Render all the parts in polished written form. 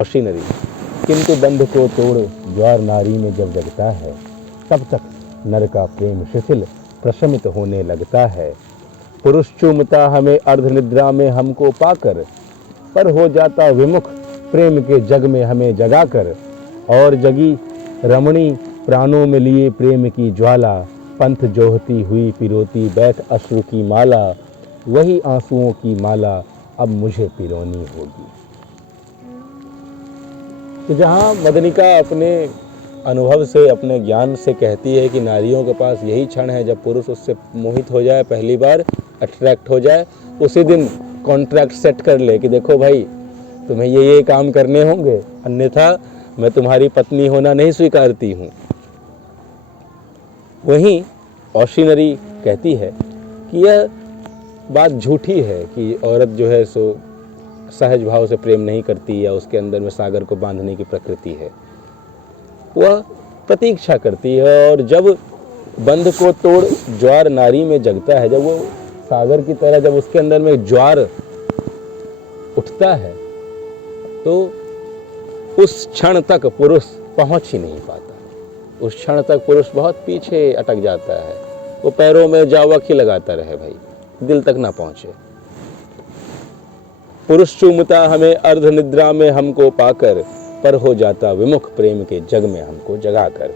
Machinery. किंतु बंध को तोड़ ज्वार नारी में जब जगता है, तब तक नर का प्रेम शिथिल प्रशमित होने लगता है। पुरुष चूमता हमें अर्धनिद्रा में हमको पाकर, पर हो जाता विमुख प्रेम के जग में हमें जगाकर। और जगी रमणी प्राणों में लिए प्रेम की ज्वाला, पंथ जोहती हुई पिरोती बैठ अश्रु की माला। वही आंसुओं की माला अब मुझे पिरोनी होगी। तो जहाँ मदनिका अपने अनुभव से, अपने ज्ञान से कहती है कि नारियों के पास यही क्षण है जब पुरुष उससे मोहित हो जाए, पहली बार अट्रैक्ट हो जाए, उसी दिन कॉन्ट्रैक्ट सेट कर ले कि देखो भाई तुम्हें ये काम करने होंगे, अन्यथा मैं तुम्हारी पत्नी होना नहीं स्वीकारती हूँ। वहीं ऑशिनरी कहती है कि यह बात झूठी है कि औरत जो है सो सहज भाव से प्रेम नहीं करती या उसके अंदर में सागर को बांधने की प्रकृति है। वह प्रतीक्षा करती है, और जब बंध को तोड़ ज्वार नारी में जगता है, जब वो सागर की तरह जब उसके अंदर में ज्वार उठता है, तो उस क्षण तक पुरुष पहुंच ही नहीं पाता। उस क्षण तक पुरुष बहुत पीछे अटक जाता है। वो पैरों में जावक ही लगाता रहे भाई, दिल तक ना पहुंचे। पुरुष चूमता हमें अर्ध निद्रा में हमको पाकर, पर हो जाता विमुख प्रेम के जग में हमको जगाकर।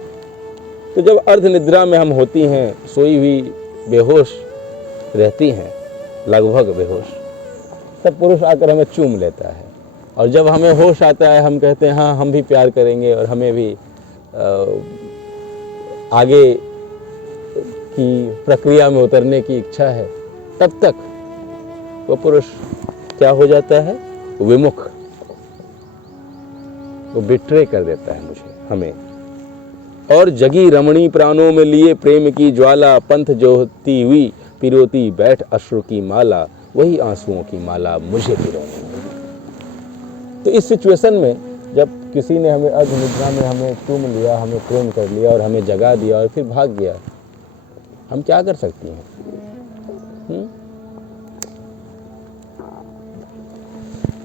तो जब अर्ध निद्रा में हम होती हैं, सोई हुई बेहोश रहती हैं, लगभग बेहोश, तब पुरुष आकर हमें चूम लेता है। और जब हमें होश आता है, हम कहते हैं हाँ हम भी प्यार करेंगे और हमें भी आगे की प्रक्रिया में उतरने की इच्छा है, तब तक वो पुरुष क्या हो जाता है? विमुख, वो बिट्रे कर देता है मुझे, हमें। और जगी रमणी प्राणों में लिए प्रेम की ज्वाला, पंथ जोहती हुई पिरोती बैठ अश्रु की माला। वही आंसुओं की माला मुझे पिरोनी होगी। तो इस सिचुएशन में जब किसी ने हमें अर्धनिद्रा में हमें चूम लिया, हमें प्रेम कर लिया और हमें जगा दिया और फिर भाग गया, हम क्या कर सकती हैं?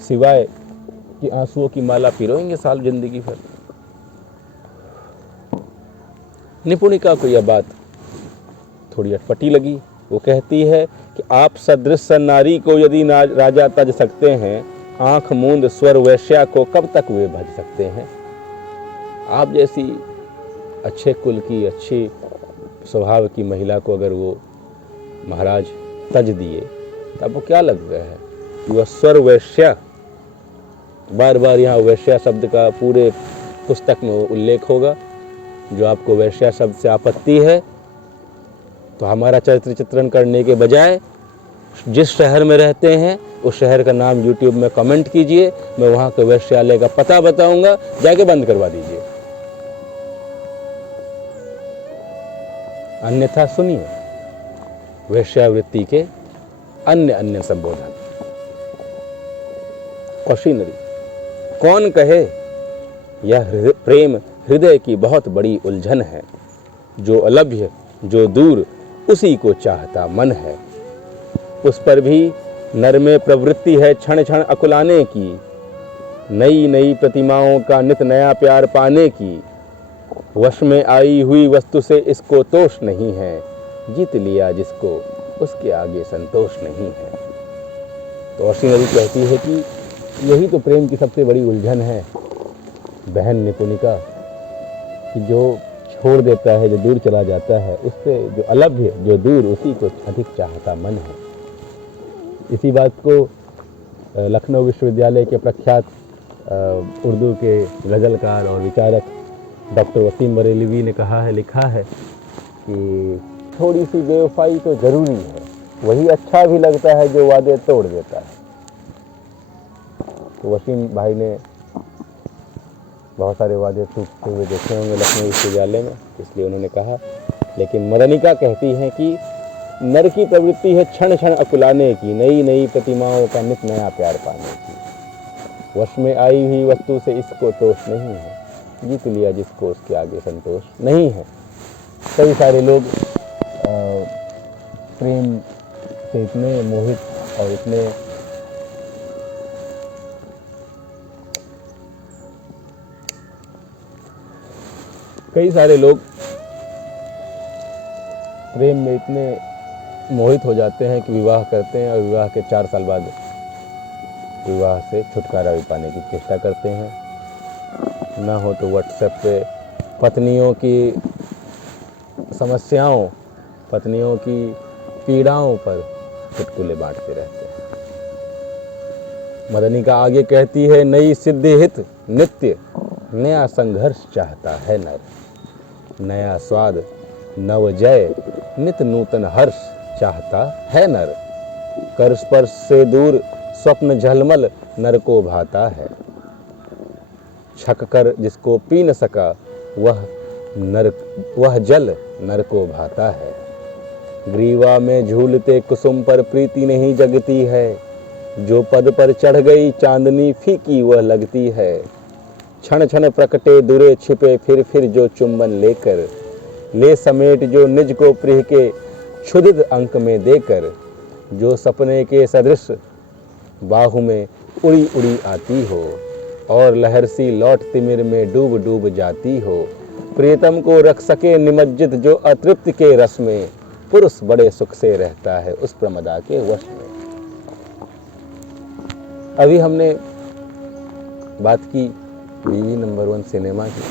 सिवाय कि आंसुओं की माला पिरोएंगे साल जिंदगी भर। निपुणिका को यह बात थोड़ी अटपटी लगी। वो कहती है कि आप सदृश नारी को यदि राजा तज सकते हैं, आंख मूंद स्वर वैश्या को कब तक वे भज सकते हैं। आप जैसी अच्छे कुल की, अच्छी स्वभाव की महिला को अगर वो महाराज तज दिए, तब वो क्या लग गया है कि वह स्वर वैश्या, बार बार यहाँ वैश्या शब्द का पूरे पुस्तक में उल्लेख होगा। जो आपको वैश्या शब्द से आपत्ति है, तो हमारा चरित्र चित्रण करने के बजाय जिस शहर में रहते हैं उस शहर का नाम YouTube में कमेंट कीजिए, मैं वहाँ के वैश्यालय का पता बताऊंगा, जाके बंद करवा दीजिए। अन्यथा सुनिए वैश्यावृत्ति के अन्य संबोधन। ऑशिनरी। कौन कहे यह प्रेम हृदय की बहुत बड़ी उलझन है, जो अलभ्य जो दूर उसी को चाहता मन है। उस पर भी नर में प्रवृत्ति है क्षण क्षण अकुलाने की, नई नई प्रतिमाओं का नित नया प्यार पाने की। वश में आई हुई वस्तु से इसको तोष नहीं है, जीत लिया जिसको उसके आगे संतोष नहीं है। तो ऑशिनरी कहती है कि यही तो प्रेम की सबसे बड़ी उलझन है बहन निपुणिका, कि जो छोड़ देता है, जो दूर चला जाता है, उससे जो अलभ्य जो दूर उसी को अधिक चाहता मन है। इसी बात को लखनऊ विश्वविद्यालय के प्रख्यात उर्दू के गज़लकार और विचारक डॉक्टर वसीम बरेलवी ने कहा है, लिखा है कि थोड़ी सी बेवफाई तो ज़रूरी है, वही अच्छा भी लगता है जो वादे तोड़ देता है। तो वसीम भाई ने बहुत सारे वादे टूटते हुए देखे होंगे लखनऊ विश्वविद्यालय में, इसलिए उन्होंने कहा। लेकिन मदनिका कहती हैं कि नर की प्रवृत्ति है क्षण क्षण अकुलाने की, नई नई प्रतिमाओं का नित नया प्यार पाने की। वश में आई हुई वस्तु से इसको तोष नहीं है, जीत लिया जिसको उसके आगे संतोष नहीं है। कई सारे लोग प्रेम से इतने मोहित और इतने कई सारे लोग प्रेम में इतने मोहित हो जाते हैं कि विवाह करते हैं और विवाह के 4 साल बाद विवाह से छुटकारा भी पाने की चेष्टा करते हैं। ना हो तो व्हाट्सएप पे पत्नियों की समस्याओं, पत्नियों की पीड़ाओं पर चुटकुले बांटते रहते हैं। मदनिका आगे कहती है, नई सिद्धि हित नित्य नया संघर्ष चाहता है नर, नया स्वाद नव जय नित नूतन हर्ष चाहता है नर, कर स्पर्श से दूर स्वप्न झलमल नर को भाता है, छक कर जिसको पी न सका वह जल नर को भाता है, ग्रीवा में झूलते कुसुम पर प्रीति नहीं जगती है, जो पद पर चढ़ गई चांदनी फीकी वह लगती है, क्षण क्षण प्रकटे दुरे छिपे फिर जो चुंबन लेकर, ले समेट जो निज को प्रिय के क्षुधित अंक में देकर, जो सपने के सदृश बाहु में उड़ी उड़ी आती हो, और लहर सी लौट तिमिर में डूब डूब जाती हो, प्रियतम को रख सके निमज्जित जो अतृप्ति के रस में, पुरुष बड़े सुख से रहता है उस प्रमदा के वश में। अभी हमने बात की बीवी नंबर 1 सिनेमा की।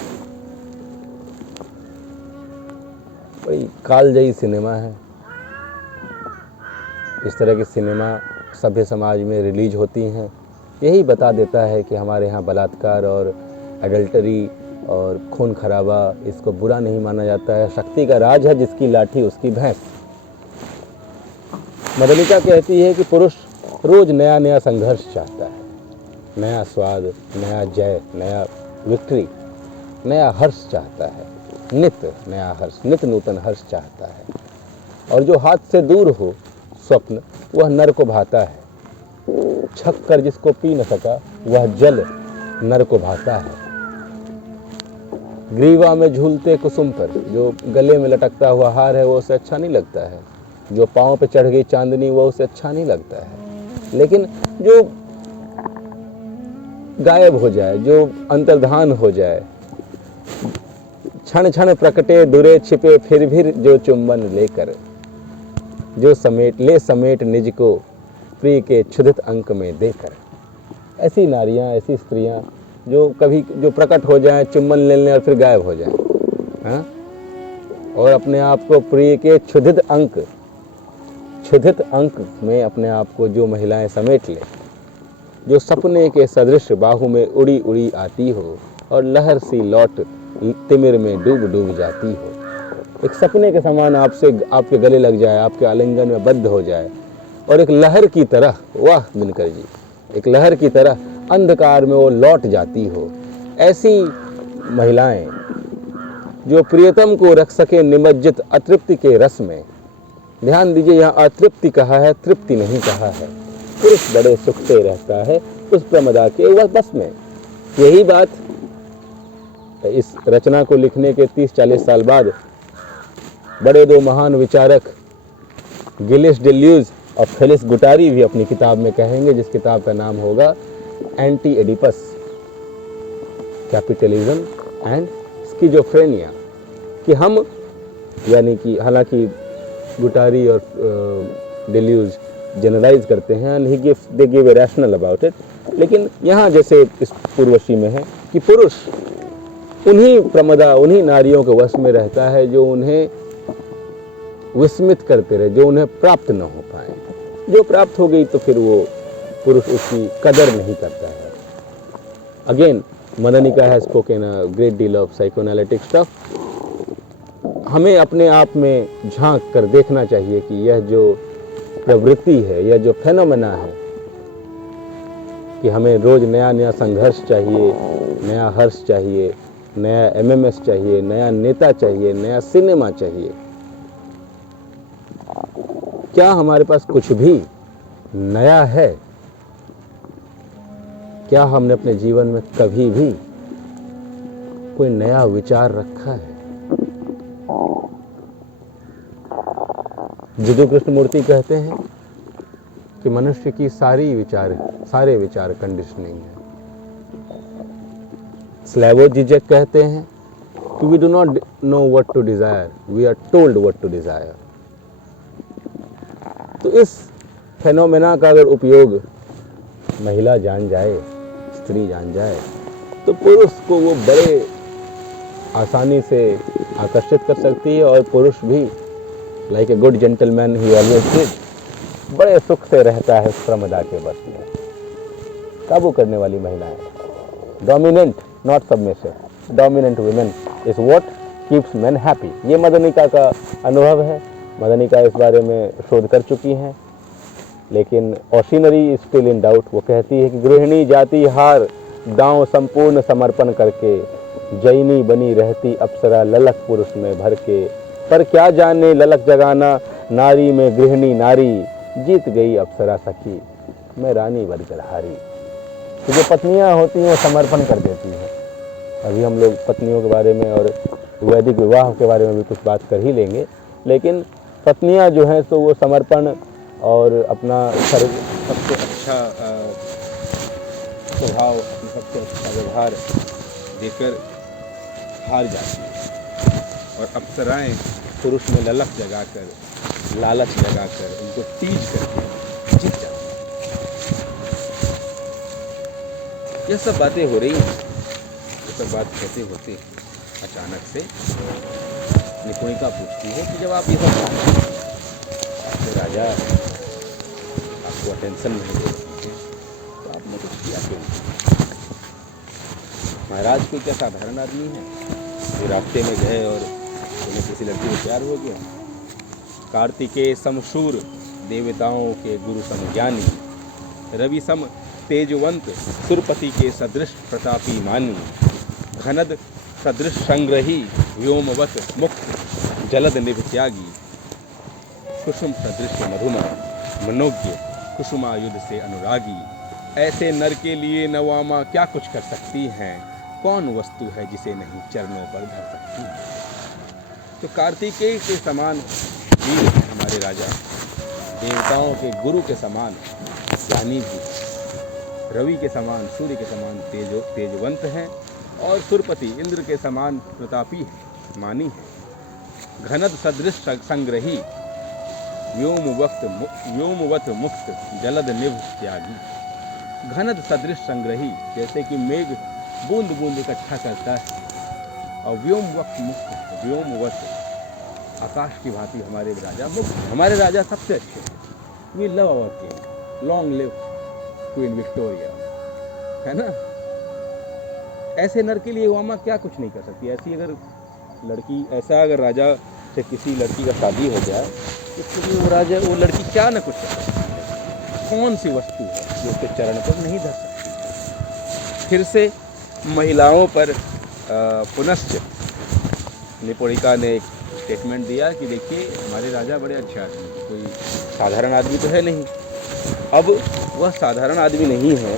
बड़ी कालजयी सिनेमा है। इस तरह की सिनेमा सभ्य समाज में रिलीज होती हैं। यही बता देता है कि हमारे यहाँ बलात्कार और एडल्टरी और खून खराबा इसको बुरा नहीं माना जाता है। शक्ति का राज है, जिसकी लाठी उसकी भैंस। मदनिका कहती है कि पुरुष रोज नया नया संघर्ष चाहता है, नया स्वाद, नया जय, नया विक्ट्री, नया हर्ष चाहता है, नित नया हर्ष, नित नूतन हर्ष चाहता है, और जो हाथ से दूर हो स्वप्न वह नर को भाता है, छक कर जिसको पी न सका वह जल नर को भाता है, ग्रीवा में झूलते कुसुम पर जो गले में लटकता हुआ हार है वो उसे अच्छा नहीं लगता है, जो पाँव पे चढ़ गई चांदनी वो उसे अच्छा नहीं लगता है, लेकिन जो गायब हो जाए, जो अंतर्धान हो जाए, क्षण क्षण प्रकटे दुरे छिपे फिर जो चुंबन लेकर, जो समेट निज को प्रिय के क्षुधित अंक में देकर, ऐसी नारियां, ऐसी स्त्रियां जो कभी जो प्रकट हो जाएं, चुंबन ले लें और फिर गायब हो जाएं, हाँ? और अपने आप को प्रिय के क्षुधित अंक में अपने आप को जो महिलाएं समेट लें, जो सपने के सदृश बाहु में उड़ी उड़ी आती हो और लहर सी लौट तिमिर में डूब डूब जाती हो, एक सपने के समान आपके गले लग जाए, आपके आलिंगन में बद्ध हो जाए, और एक लहर की तरह, वाह दिनकर जी, एक लहर की तरह अंधकार में वो लौट जाती हो। ऐसी महिलाएं जो प्रियतम को रख सके निमज्जित अतृप्ति के रस में। ध्यान दीजिए, यहाँ अतृप्ति कहा है, तृप्ति नहीं कहा है। पुरुष बड़े सुख से रहता है उस प्रमदा के वह बस में। यही बात इस रचना को लिखने के 30-40 साल बाद बड़े 2 महान विचारक गिलिस डेल्यूज और फेलिक्स गुटारी भी अपनी किताब में कहेंगे, जिस किताब का नाम होगा anti Oedipus, capitalism and schizophrenia. कि हम, यानी कि हालांकि गुटारी और डेल्यूज जनरलाइज करते हैं, they give a rational about it, लेकिन यहाँ जैसे इस पूर्वशी में है कि पुरुष उन्हीं प्रमदा, उन्हीं नारियों के वश में रहता है जो उन्हें विस्मित करते रहे, जो उन्हें प्राप्त न हो पाए। जो प्राप्त हो गई तो फिर वो पुरुष उसकी कदर नहीं करता है। Again Madanika has spoken a great deal of psychoanalytic stuff. हमें अपने आप में झांक कर देखना चाहिए कि यह जो प्रवृत्ति है, यह जो फेनोमेना है, कि हमें रोज नया नया संघर्ष चाहिए, नया हर्ष चाहिए, नया एमएमएस चाहिए, नया नेता चाहिए, नया सिनेमा चाहिए। क्या हमारे पास कुछ भी नया है? क्या हमने अपने जीवन में कभी भी कोई नया विचार रखा है? जिदु कृष्णमूर्ति कहते हैं कि मनुष्य की सारे विचार कंडीशनिंग है। स्लेवो जिजेक कहते हैं कि we do not know what to desire, we are told what to desire. तो इस फेनोमेना का अगर उपयोग महिला जान जाए, स्त्री जान जाए, तो पुरुष को वो बड़े आसानी से आकर्षित कर सकती है, और पुरुष भी like a good gentleman he always did, बड़े सुख से रहता है श्रमदा के बस में। काबू करने वाली महिलाएं, dominant not submissive, dominant women is what keeps main happy. ये मदनिका का अनुभव है। मदनिका इस बारे में शोध कर चुकी हैं, लेकिन ऑशिनरी स्टिल इन डाउट। वो कहती है कि गृहिणी जाति हार दांव संपूर्ण समर्पण करके, जैनी बनी रहती अप्सरा ललक पुरुष में भर के, पर क्या जाने ललक जगाना नारी में गृहिणी नारी, जीत गई अप्सरा सखी मैं रानी बनकर हारी। तो जो पत्नियां होती हैं वो समर्पण कर देती हैं। अभी हम लोग पत्नियों के बारे में और वैदिक विवाह के बारे में भी कुछ बात कर ही लेंगे, लेकिन पत्नियां जो हैं तो वो समर्पण और अपना सबसे अच्छा स्वभाव, सबसे अच्छा व्यवहार देकर हार जाती है, और अप्सराएं पुरुष में ललक जगाकर, लालच जगाकर, उनको तीज करके जीत जाती हैं। यह सब बातें हो रही हैं। ये सब बात कहते होते अचानक से निपुणिका पूछती है कि जब आप ये सब आपके राजा आपको अटेंशन नहीं दे रहे हैं, तो आपने कुछ किया क्यों? महाराज कोई क्या साधारण आदमी है जो रास्ते में गए और उन्हें किसी लड़की को प्यार हो गया? कार्तिकेय समशूर देवताओं के गुरु समज्ञानी, रवि सम तेजवंत सुरपति के सदृश प्रतापी मानी, घनद सदृश संग्रही व्योमवत मुक्त जलद निभ त्यागी, कुसुम सदृश मधुमा मनोज्ञ कुसुमायुध से अनुरागी, ऐसे नर के लिए नवामा क्या कुछ कर सकती हैं, कौन वस्तु है जिसे नहीं चरणों पर धर सकती है। तो कार्तिकेय के समान वीर हैं हमारे राजा, देवताओं के गुरु के समान ज्ञानी भी, रवि के समान, सूर्य के समान तेजवंत हैं, और सुरपति इंद्र के समान प्रतापी है, मानी है। घनद सदृश संग्रही व्योमवत मुक्त जलद निभ त्यागी। घनद सदृश संग्रही, जैसे कि मेघ बूंद बूंद इकट्ठा करता है, और व्योमवत आकाश की भांति हमारे राजा मुक्त। हमारे राजा सबसे अच्छे हैं। We love our king, long live queen Victoria, है ना। ऐसे नर के लिए वामा क्या कुछ नहीं कर सकती। ऐसी अगर लड़की, ऐसा अगर राजा से किसी लड़की का शादी हो जाए, तो वो राजा, वो लड़की क्या न कुछ कर सकती है। कौन सी वस्तु है जो उसके चरण पर नहीं धर सकती। फिर से महिलाओं पर पुनश्च निपुणिका ने एक स्टेटमेंट दिया कि देखिए हमारे राजा बड़े अच्छे आदमी, कोई साधारण आदमी तो है नहीं। अब वह साधारण आदमी नहीं है,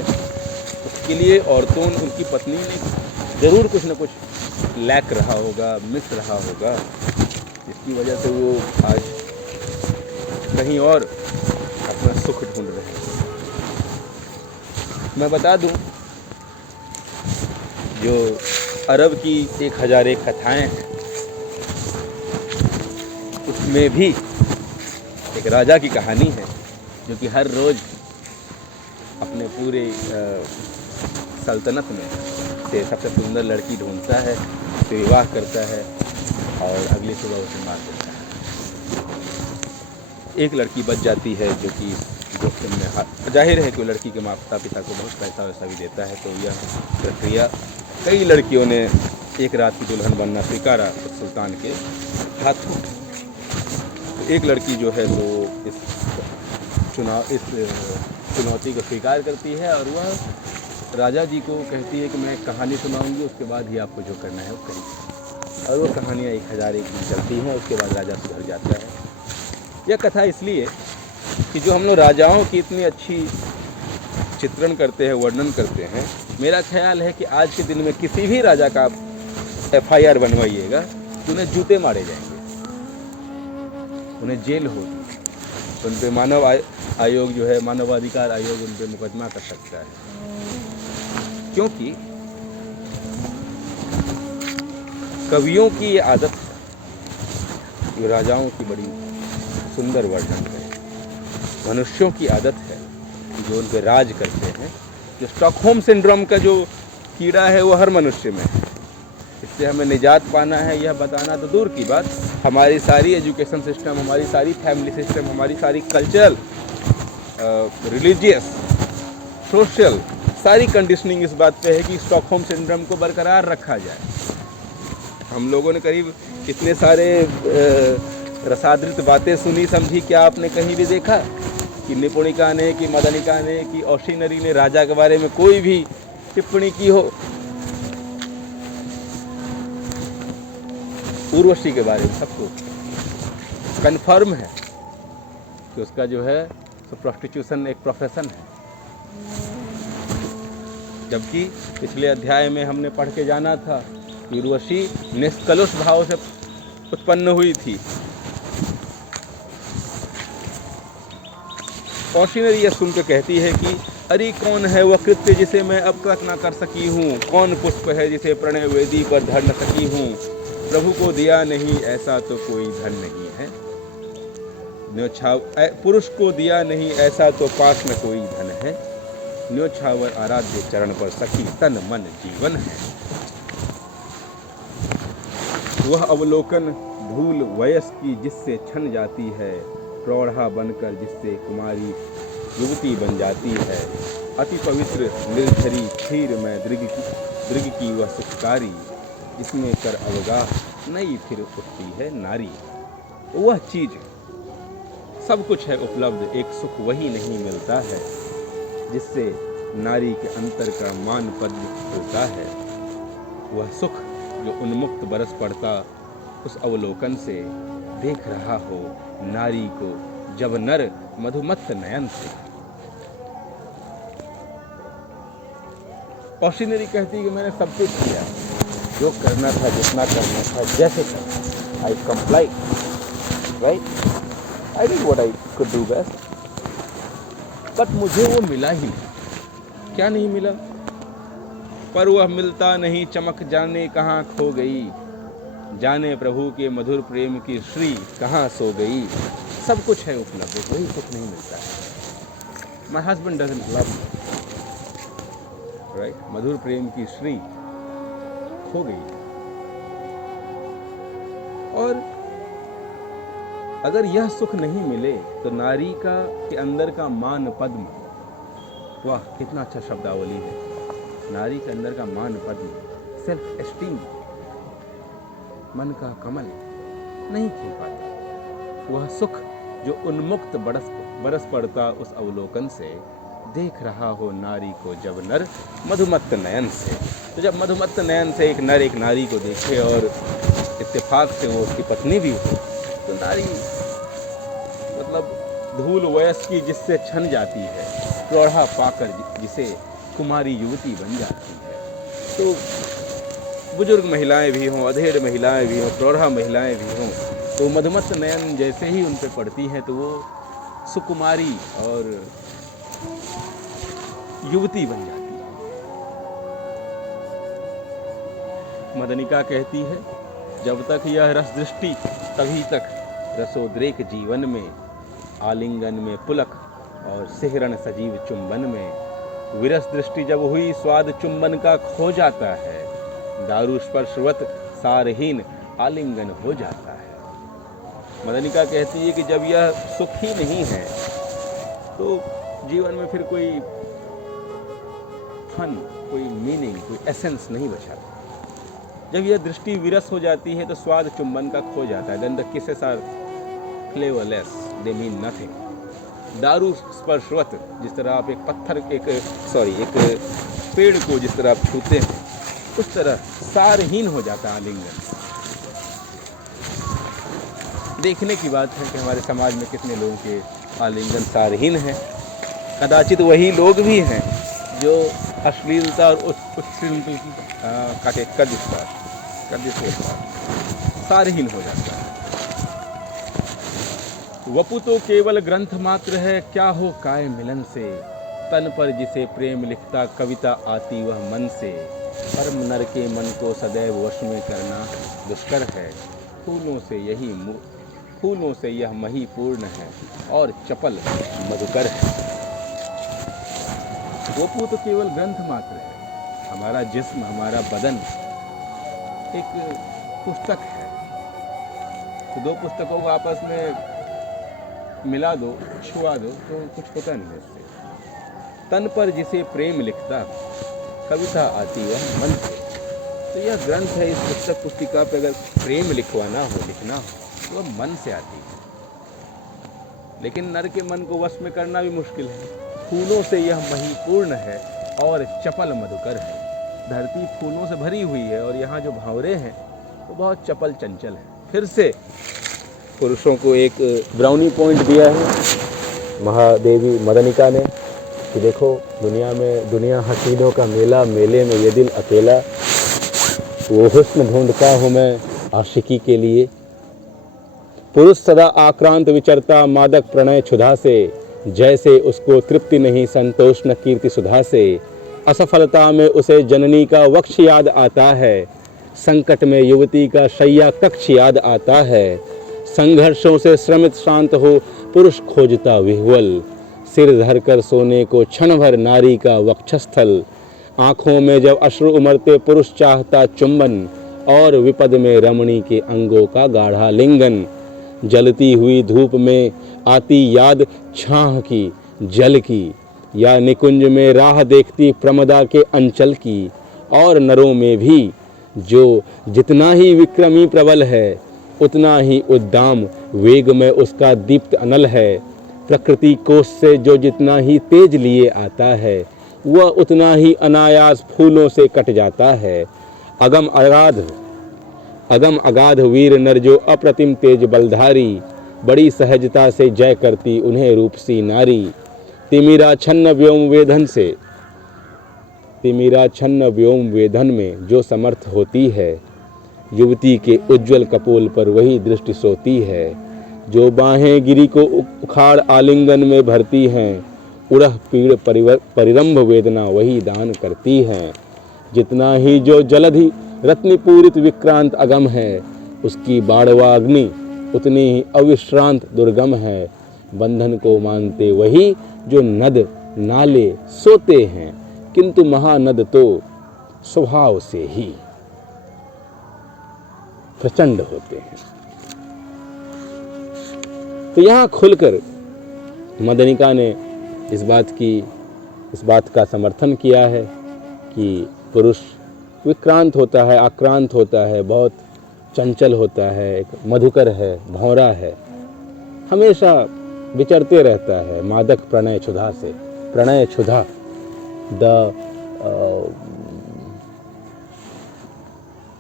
उसके लिए औरतों, उनकी पत्नी ने ज़रूर कुछ न कुछ लैक रहा होगा, मिस रहा होगा, जिसकी वजह से वो आज कहीं और अपना सुख ढूंढ रहे हैं। मैं बता दूं, जो अरब की 1001 कथाएं हैं, उसमें भी एक राजा की कहानी है जो कि हर रोज़ अपने पूरे सल्तनत में से सबसे सुंदर लड़की ढूंढता है, उससे विवाह करता है, और अगली सुबह उसे मार देता है। एक लड़की बच जाती है जो कि जोखिम में, जाहिर है कि वो लड़की के माता पिता को बहुत पैसा वैसा भी देता है। तो यह प्रक्रिया, कई लड़कियों ने एक रात की दुल्हन बनना स्वीकारा उस सुल्तान के हाथ में। तो एक लड़की जो है तो इस चुनौती को स्वीकार करती है, और वह राजा जी को कहती है कि मैं एक कहानी सुनाऊंगी, उसके बाद ही आपको जो करना है वो करिए। और वो कहानियाँ 1001 दिन चलती हैं, उसके बाद राजा सुधर जाता है। यह कथा इसलिए कि जो हम लोग राजाओं की इतनी अच्छी चित्रण करते हैं, वर्णन करते हैं, मेरा ख्याल है कि आज के दिन में किसी भी राजा का FIR बनवाइएगा तो उन्हें जूते मारे जाएंगे, उन्हें जेल होगी, उन पे मानव आयोग जो है, मानवाधिकार आयोग उन पे मुकदमा कर सकता है। क्योंकि कवियों की ये आदत है, ये राजाओं की बड़ी सुंदर वर्णन है। मनुष्यों की आदत है जो उनके राज करते हैं, जो स्टॉकहोम सिंड्रोम का जो कीड़ा है वो हर मनुष्य में है। इससे हमें निजात पाना है यह बताना तो दूर की बात, हमारी सारी एजुकेशन सिस्टम, हमारी सारी फैमिली सिस्टम, हमारी सारी कल्चरल, रिलीजियस, सोशल, सारी कंडीशनिंग इस बात पे है कि स्टॉकहोम सिंड्रोम को बरकरार रखा जाए। हम लोगों ने करीब इतने सारे रसादृत बातें सुनी समझी, क्या आपने कहीं भी देखा कि निपुणिका ने, कि मदनिका ने, कि औशिनरी ने राजा के बारे में कोई भी टिप्पणी की हो? उर्वशी के बारे में सबको कन्फर्म है कि उसका जो है तो प्रोस्टिट्यूशन एक प्रोफेशन है। जबकि पिछले अध्याय में हमने पढ़ के जाना था कि उर्वशी निष्कलुष भाव से उत्पन्न हुई थी। औशिनरी यह सुन के कहती है कि अरे कौन है वह कृत्य जिसे मैं अब तक न कर सकी हूँ, कौन पुष्प है जिसे प्रणय वेदी पर धर न सकी हूँ, प्रभु को दिया नहीं ऐसा तो कोई धन नहीं है, पुरुष को दिया नहीं ऐसा तो पास में कोई धन है, न्योछावर आराध्य चरण पर सखी तन मन जीवन है। वह अवलोकन धूल वयस की जिससे छन जाती है, प्रौढ़ा बनकर जिससे कुमारी युवती बन जाती है, अति पवित्र निर्झरी क्षीर में दृग की वह सुखकारी, जिसमें कर अवगाह नई फिर उठती है नारी। वह चीज सब कुछ है उपलब्ध, एक सुख वही नहीं मिलता है जिससे नारी के अंतर का मान पद होता है। वह सुख जो उन्मुक्त बरस पड़ता उस अवलोकन से देख रहा हो नारी को जब नर मधुमत्त नयन से। औशिनरी कहती है कि मैंने सब कुछ किया, जो करना था, जितना करना था, जैसे करना, I comply, right, I did what I could do best, but मुझे वो मिला ही नहीं। क्या नहीं मिला? पर वह मिलता नहीं चमक जाने कहाँ खो गई, जाने प्रभु के मधुर प्रेम की श्री कहाँ सो गई। सब कुछ है उपलब्ध, वही सुख नहीं मिलता है। My husband doesn't love me, right, मधुर प्रेम की श्री खो गई। और अगर यह सुख नहीं मिले तो नारी का के अंदर का मान पद्म, वाह कितना अच्छा शब्दावली है, नारी के अंदर का मान पद्म, सेल्फ एस्टीम, मन का कमल नहीं खिल पाता। वह सुख जो उन्मुक्त बरस पड़ता उस अवलोकन से देख रहा हो नारी को जब नर मधुमत्त नयन से। तो जब मधुमत्त नयन से एक नर एक नारी को देखे और इत्तेफाक से वो उसकी पत्नी भी हो, तो नारी मतलब धूल वयस की जिससे छन जाती है, प्रौढ़ा पाकर जिसे कुमारी युवती बन जाती है। तो बुजुर्ग महिलाएं भी हों, अधेड़ महिलाएं भी हों, प्रौढ़ा महिलाएं भी हों, तो मधुमत्त नयन जैसे ही उन पे पड़ती हैं तो वो सुकुमारी और युवती बन जाती है। मदनिका कहती है जब तक यह रस दृष्टि तभी तक रसोद्रेक जीवन में, आलिंगन में पुलक और सिहरण सजीव चुंबन में। विरस दृष्टि जब हुई स्वाद चुंबन का खो जाता है, दारू स्पर्शवत सारहीन आलिंगन हो जाता है। मदनिका कहती है कि जब यह सुख ही नहीं है तो जीवन में फिर कोई फन, कोई मीनिंग, कोई एसेंस नहीं बचा। जब यह दृष्टि विरस हो जाती है तो स्वाद चुंबन का खो जाता है। Then the kisses are flavourless, they mean nothing. दारू स्पर्शवत, जिस तरह आप एक पेड़ को जिस तरह आप छूते हैं उस तरह सारहीन हो जाता है आलिंगन। देखने की बात है कि हमारे समाज में कितने लोगों के आलिंगन सारहीन हैं। कदाचित वही लोग भी हैं जो अश्लीलता और सारहीन हो जाता है। वपु तो केवल ग्रंथ मात्र है, क्या हो काय मिलन से, तन पर जिसे प्रेम लिखता कविता आती वह मन से। पर नर के मन को सदैव वश में करना दुष्कर है। फूलों से यह मही पूर्ण है और चपल मधुकर है। गोपू तो केवल ग्रंथ मात्र है। हमारा जिस्म, हमारा बदन एक पुस्तक है। तो दो पुस्तकों को आपस में मिला दो, छुआ दो तो कुछ होता नहीं इससे। तन पर जिसे प्रेम लिखता, कविता आती वह मन से। तो यह ग्रंथ है, इस पुस्तक पुस्तिका पे अगर प्रेम लिखना हो तो वह मन से आती है। लेकिन नर के मन को वश में करना भी मुश्किल है। फूलों से यह मही पूर्ण है और चपल मधुकर है। धरती फूलों से भरी हुई है और यहाँ जो भंवरे हैं वो बहुत चपल चंचल है। फिर से पुरुषों को एक ब्राउनी पॉइंट दिया है महादेवी मदनिका ने कि देखो दुनिया हसीनों का मेला, मेले में ये दिल अकेला, वो हुस्न ढूंढता हूँ मैं आशिकी के लिए। पुरुष सदा आक्रांत विचरता मादक प्रणय क्षुधा से, जैसे उसको तृप्ति नहीं संतोष न कीर्ति सुधा से। असफलता में उसे जननी का वक्ष याद आता है, संकट में युवती का शैया कक्ष याद आता है। संघर्षों से श्रमित शांत हो पुरुष खोजता विह्वल, सिर धरकर सोने को क्षण भर नारी का वक्षस्थल। आँखों में जब अश्रु उमड़ते पुरुष चाहता चुंबन, और विपद में रमणी के अंगों का गाढ़ा लिंगन। जलती हुई धूप में आती याद छाह की जल की, या निकुंज में राह देखती प्रमदा के अंचल की। और नरों में भी जो जितना ही विक्रमी प्रबल है, उतना ही उद्दाम वेग में उसका दीप्त अनल है। प्रकृति कोष से जो जितना ही तेज लिए आता है, वह उतना ही अनायास फूलों से कट जाता है। अगम अगाध वीर नर जो अप्रतिम तेज बलधारी, बड़ी सहजता से जय करती उन्हें रूपसी नारी। तिमिरा छन्न व्योम वेदन में जो समर्थ होती है, युवती के उज्जवल कपोल पर वही दृष्टि सोती है। जो बाहें गिरी को उखाड़ आलिंगन में भरती हैं, उड़ह पीड़ परिरंभ वेदना वही दान करती हैं। जितना ही जो जलधि रत्नपूरित विक्रांत अगम है, उसकी बाड़वा अग्नि उतनी ही अविश्रांत दुर्गम है। बंधन को मानते वही जो नद नाले सोते हैं, किंतु महानद तो स्वभाव से ही प्रचंड होते हैं। तो यहाँ खुलकर मदनिका ने इस बात का समर्थन किया है कि पुरुष विक्रांत होता है, आक्रांत होता है, बहुत चंचल होता है, एक मधुकर है, भौरा है, हमेशा विचरते रहता है मादक प्रणय क्षुधा से। प्रणय क्षुधा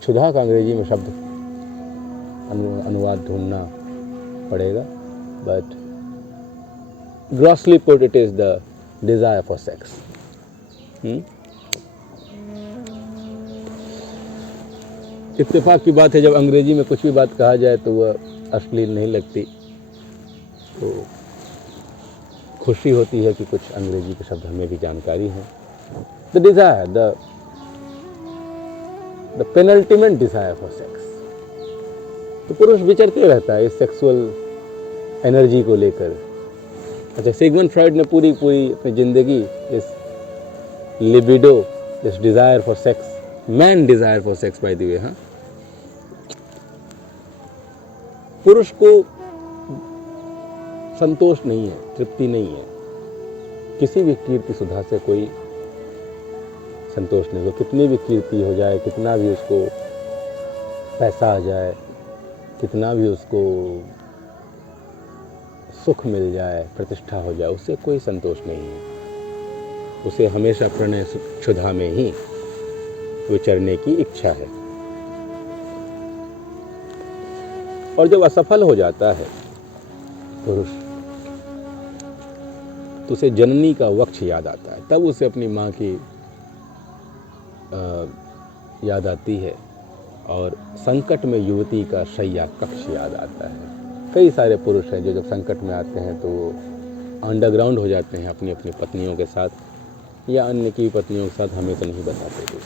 क्षुधा का अंग्रेजी में शब्द अनुवाद ढूंढना पड़ेगा, but grossly put it is the desire for sex. इत्तेफाक की बात है, जब अंग्रेजी में कुछ भी बात कहा जाए तो वह अश्लील नहीं लगती। तो खुशी होती है कि कुछ अंग्रेजी के शब्द हमें भी जानकारी हैं। The desire, the penultimate desire for sex. तो पुरुष विचरते रहता है इस सेक्सुअल एनर्जी को लेकर। अच्छा, सिगमंड फ्रॉइड ने पूरी अपनी जिंदगी इस लिबिडो, इस Dzire for sex, man Dzire for sex by the way, हाँ, पुरुष को संतोष नहीं है, तृप्ति नहीं है, किसी भी कीर्ति सुधा से कोई संतोष नहीं हो। कितनी भी कीर्ति हो जाए, कितना भी उसको पैसा आ जाए, कितना भी उसको सुख मिल जाए, प्रतिष्ठा हो जाए, उससे कोई संतोष नहीं है। उसे हमेशा प्रणय क्षुधा में ही विचरने की इच्छा है। और जब असफल हो जाता है पुरुष, तो उसे जननी का वक्ष याद आता है। तब उसे अपनी माँ की याद आती है, और संकट में युवती का शैया कक्ष याद आता है। कई सारे पुरुष हैं जो जब संकट में आते हैं तो वो अंडरग्राउंड हो जाते हैं अपनी अपनी पत्नियों के साथ, या अन्य की पत्नियों के साथ, हमें तो नहीं बताते थे।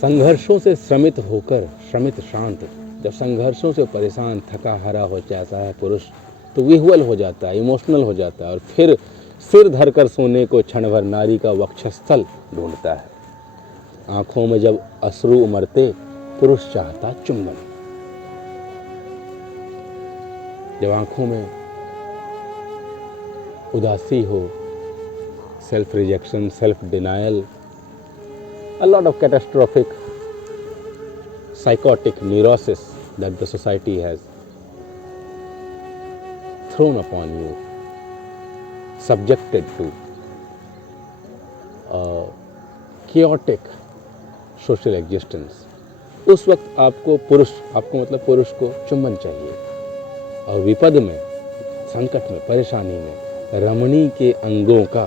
संघर्षों से श्रमित शांत, जब संघर्षों से परेशान थका हारा हो जाता है पुरुष तो विह्वल हो जाता है, इमोशनल हो जाता है और फिर सिर धरकर सोने को क्षण भर नारी का वक्षस्थल ढूंढता है। आंखों में जब अश्रु उमड़ते पुरुष चाहता चुंबन। जब आंखों में उदासी हो, self rejection, self denial, a lot of catastrophic psychotic neurosis that the society has thrown upon you, subjected to chaotic social existence, उस वक्त आपको मतलब पुरुष को चुंबन चाहिए। और विपद में, संकट में, परेशानी में रमणी के अंगों का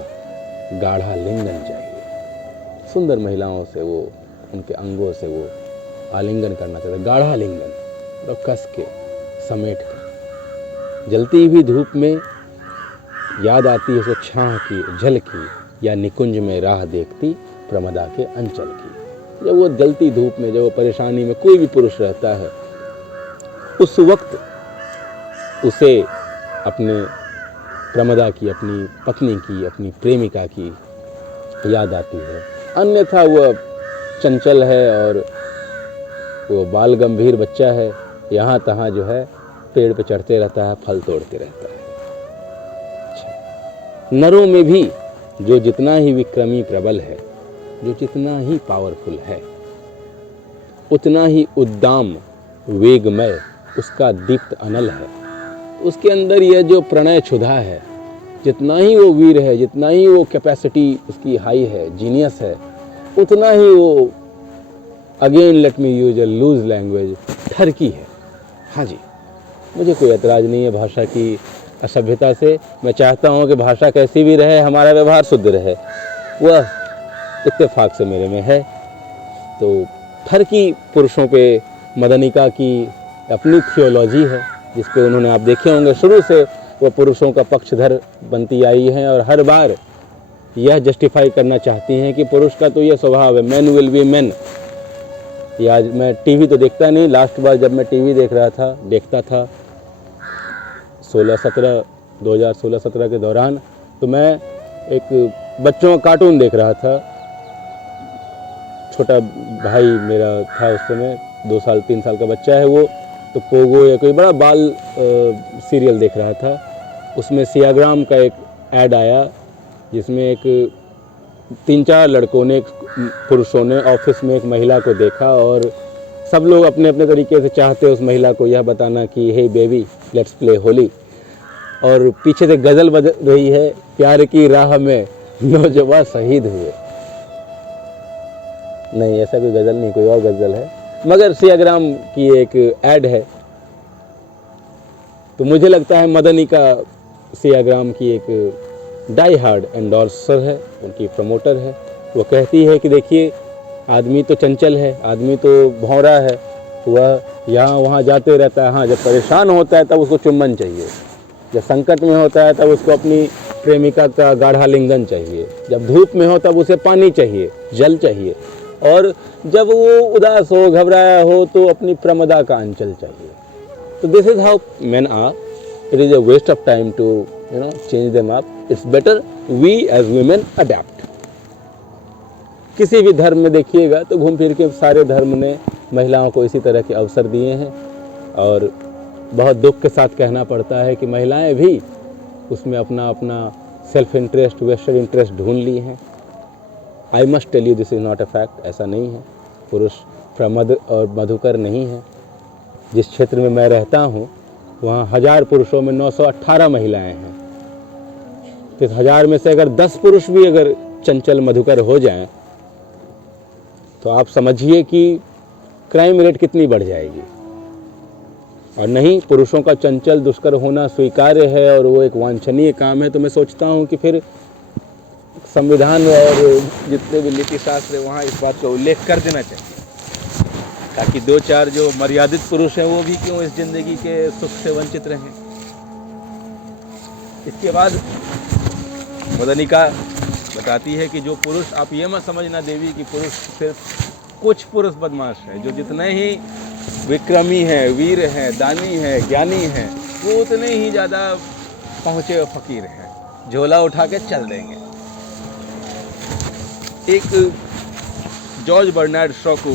गाढ़ा लिंगन चाहिए। सुंदर महिलाओं से वो, उनके अंगों से वो आलिंगन करना चाहता है, गाढ़ा लिंगन, और कस के, समेट कर। जलती हुई धूप में याद आती है उसे छाह की, झल की, या निकुंज में राह देखती प्रमदा के अंचल की। जब वो जलती धूप में, जब वो परेशानी में कोई भी पुरुष रहता है, उस वक्त उसे अपने प्रमदा की, अपनी पत्नी की, अपनी प्रेमिका की याद आती है। अन्यथा वह चंचल है और वो बाल गंभीर बच्चा है, यहाँ तहाँ जो है पेड़ पे चढ़ते रहता है, फल तोड़ते रहता है। नरों में भी जो जितना ही विक्रमी प्रबल है, जो जितना ही पावरफुल है, उतना ही उद्दाम वेगमय उसका दीप्त अनल है। उसके अंदर यह जो प्रणय क्षुधा है, जितना ही वो वीर है, जितना ही वो कैपेसिटी उसकी हाई है, जीनियस है, उतना ही वो, again let me use a loose language, ठरकी है। हाँ जी, मुझे कोई एतराज़ नहीं है भाषा की असभ्यता से। मैं चाहता हूँ कि भाषा कैसी भी रहे, हमारा व्यवहार शुद्ध रहे, वह इत्तेफाक से मेरे में है। तो ठरकी पुरुषों पे मदनिका की अपनी थियोलॉजी है, जिस पे उन्होंने, आप देखे होंगे, शुरू से वो पुरुषों का पक्षधर बनती आई हैं और हर बार यह जस्टिफाई करना चाहती हैं कि पुरुष का तो यह स्वभाव है, मैन विल बी मैन। ये आज मैं टीवी तो देखता नहीं, लास्ट बार जब मैं टीवी देखता था 2016-17 के दौरान, तो मैं एक बच्चों का कार्टून देख रहा था। छोटा भाई मेरा था उस समय, 2 साल 3 साल का बच्चा है वो, तो पोगो या कोई बड़ा बाल सीरियल देख रहा था। उसमें सियाग्राम का एक ऐड आया, जिसमें एक 3-4 लड़कों ने, पुरुषों ने ऑफिस में एक महिला को देखा और सब लोग अपने अपने तरीके से चाहते उस महिला को यह बताना कि हे बेबी लेट्स प्ले होली, और पीछे से गज़ल बज रही है, प्यार की राह में नौजवान शहीद हुए। नहीं, ऐसा कोई गज़ल नहीं, कोई और गज़ल है, मगर सियाग्राम की एक ऐड है। तो मुझे लगता है मदनिका सियाग्राम की एक डाई हार्ड एंडोर्सर है, उनकी प्रमोटर है। वो कहती है कि देखिए, आदमी तो चंचल है, आदमी तो भौंरा है, वह यहाँ वहाँ जाते रहता है। हाँ, जब परेशान होता है तब उसको चुम्बन चाहिए, जब संकट में होता है तब उसको अपनी प्रेमिका का गाढ़ा लिंगन चाहिए, जब धूप में हो तब उसे पानी चाहिए, जल चाहिए, और जब वो उदास हो, घबराया हो तो अपनी प्रमदा का अंचल चाहिए। तो this is how men are. It is a waste of time to change them up. It's better we as women adapt. किसी भी धर्म में देखिएगा तो घूम फिर के सारे धर्म ने महिलाओं को इसी तरह के अवसर दिए हैं, और बहुत दुख के साथ कहना पड़ता है कि महिलाएं भी उसमें अपना अपना सेल्फ इंटरेस्ट, वेस्टेड इंटरेस्ट ढूंढ ली हैं। I must tell you this is not a fact, ऐसा नहीं है। पुरुष प्रमद और मधुकर नहीं है। जिस क्षेत्र में मैं रहता हूँ वहाँ 1000 पुरुषों में 918 महिलाएं हैं। तो 1000 में से अगर 10 पुरुष भी अगर चंचल मधुकर हो जाएं तो आप समझिए कि क्राइम रेट कितनी बढ़ जाएगी। और नहीं, पुरुषों का चंचल दुष्कर होना स्वीकार्य है और वो एक वांछनीय काम है, तो मैं सोचता हूँ कि फिर संविधान और जितने भी नीति शास्त्र है वहाँ इस बात का उल्लेख कर देना चाहिए, ताकि 2-4 जो मर्यादित पुरुष हैं वो भी क्यों इस जिंदगी के सुख से वंचित रहें। इसके बाद मदनिका बताती है कि जो पुरुष, आप ये मत समझना देवी कि पुरुष सिर्फ कुछ पुरुष बदमाश है जो जितने ही विक्रमी हैं, वीर हैं, दानी हैं, ज्ञानी हैं, वो उतने ही ज़्यादा पहुँचे हुए फकीर हैं, झोला उठा के चल देंगे। एक जॉर्ज बर्नार्ड शॉ को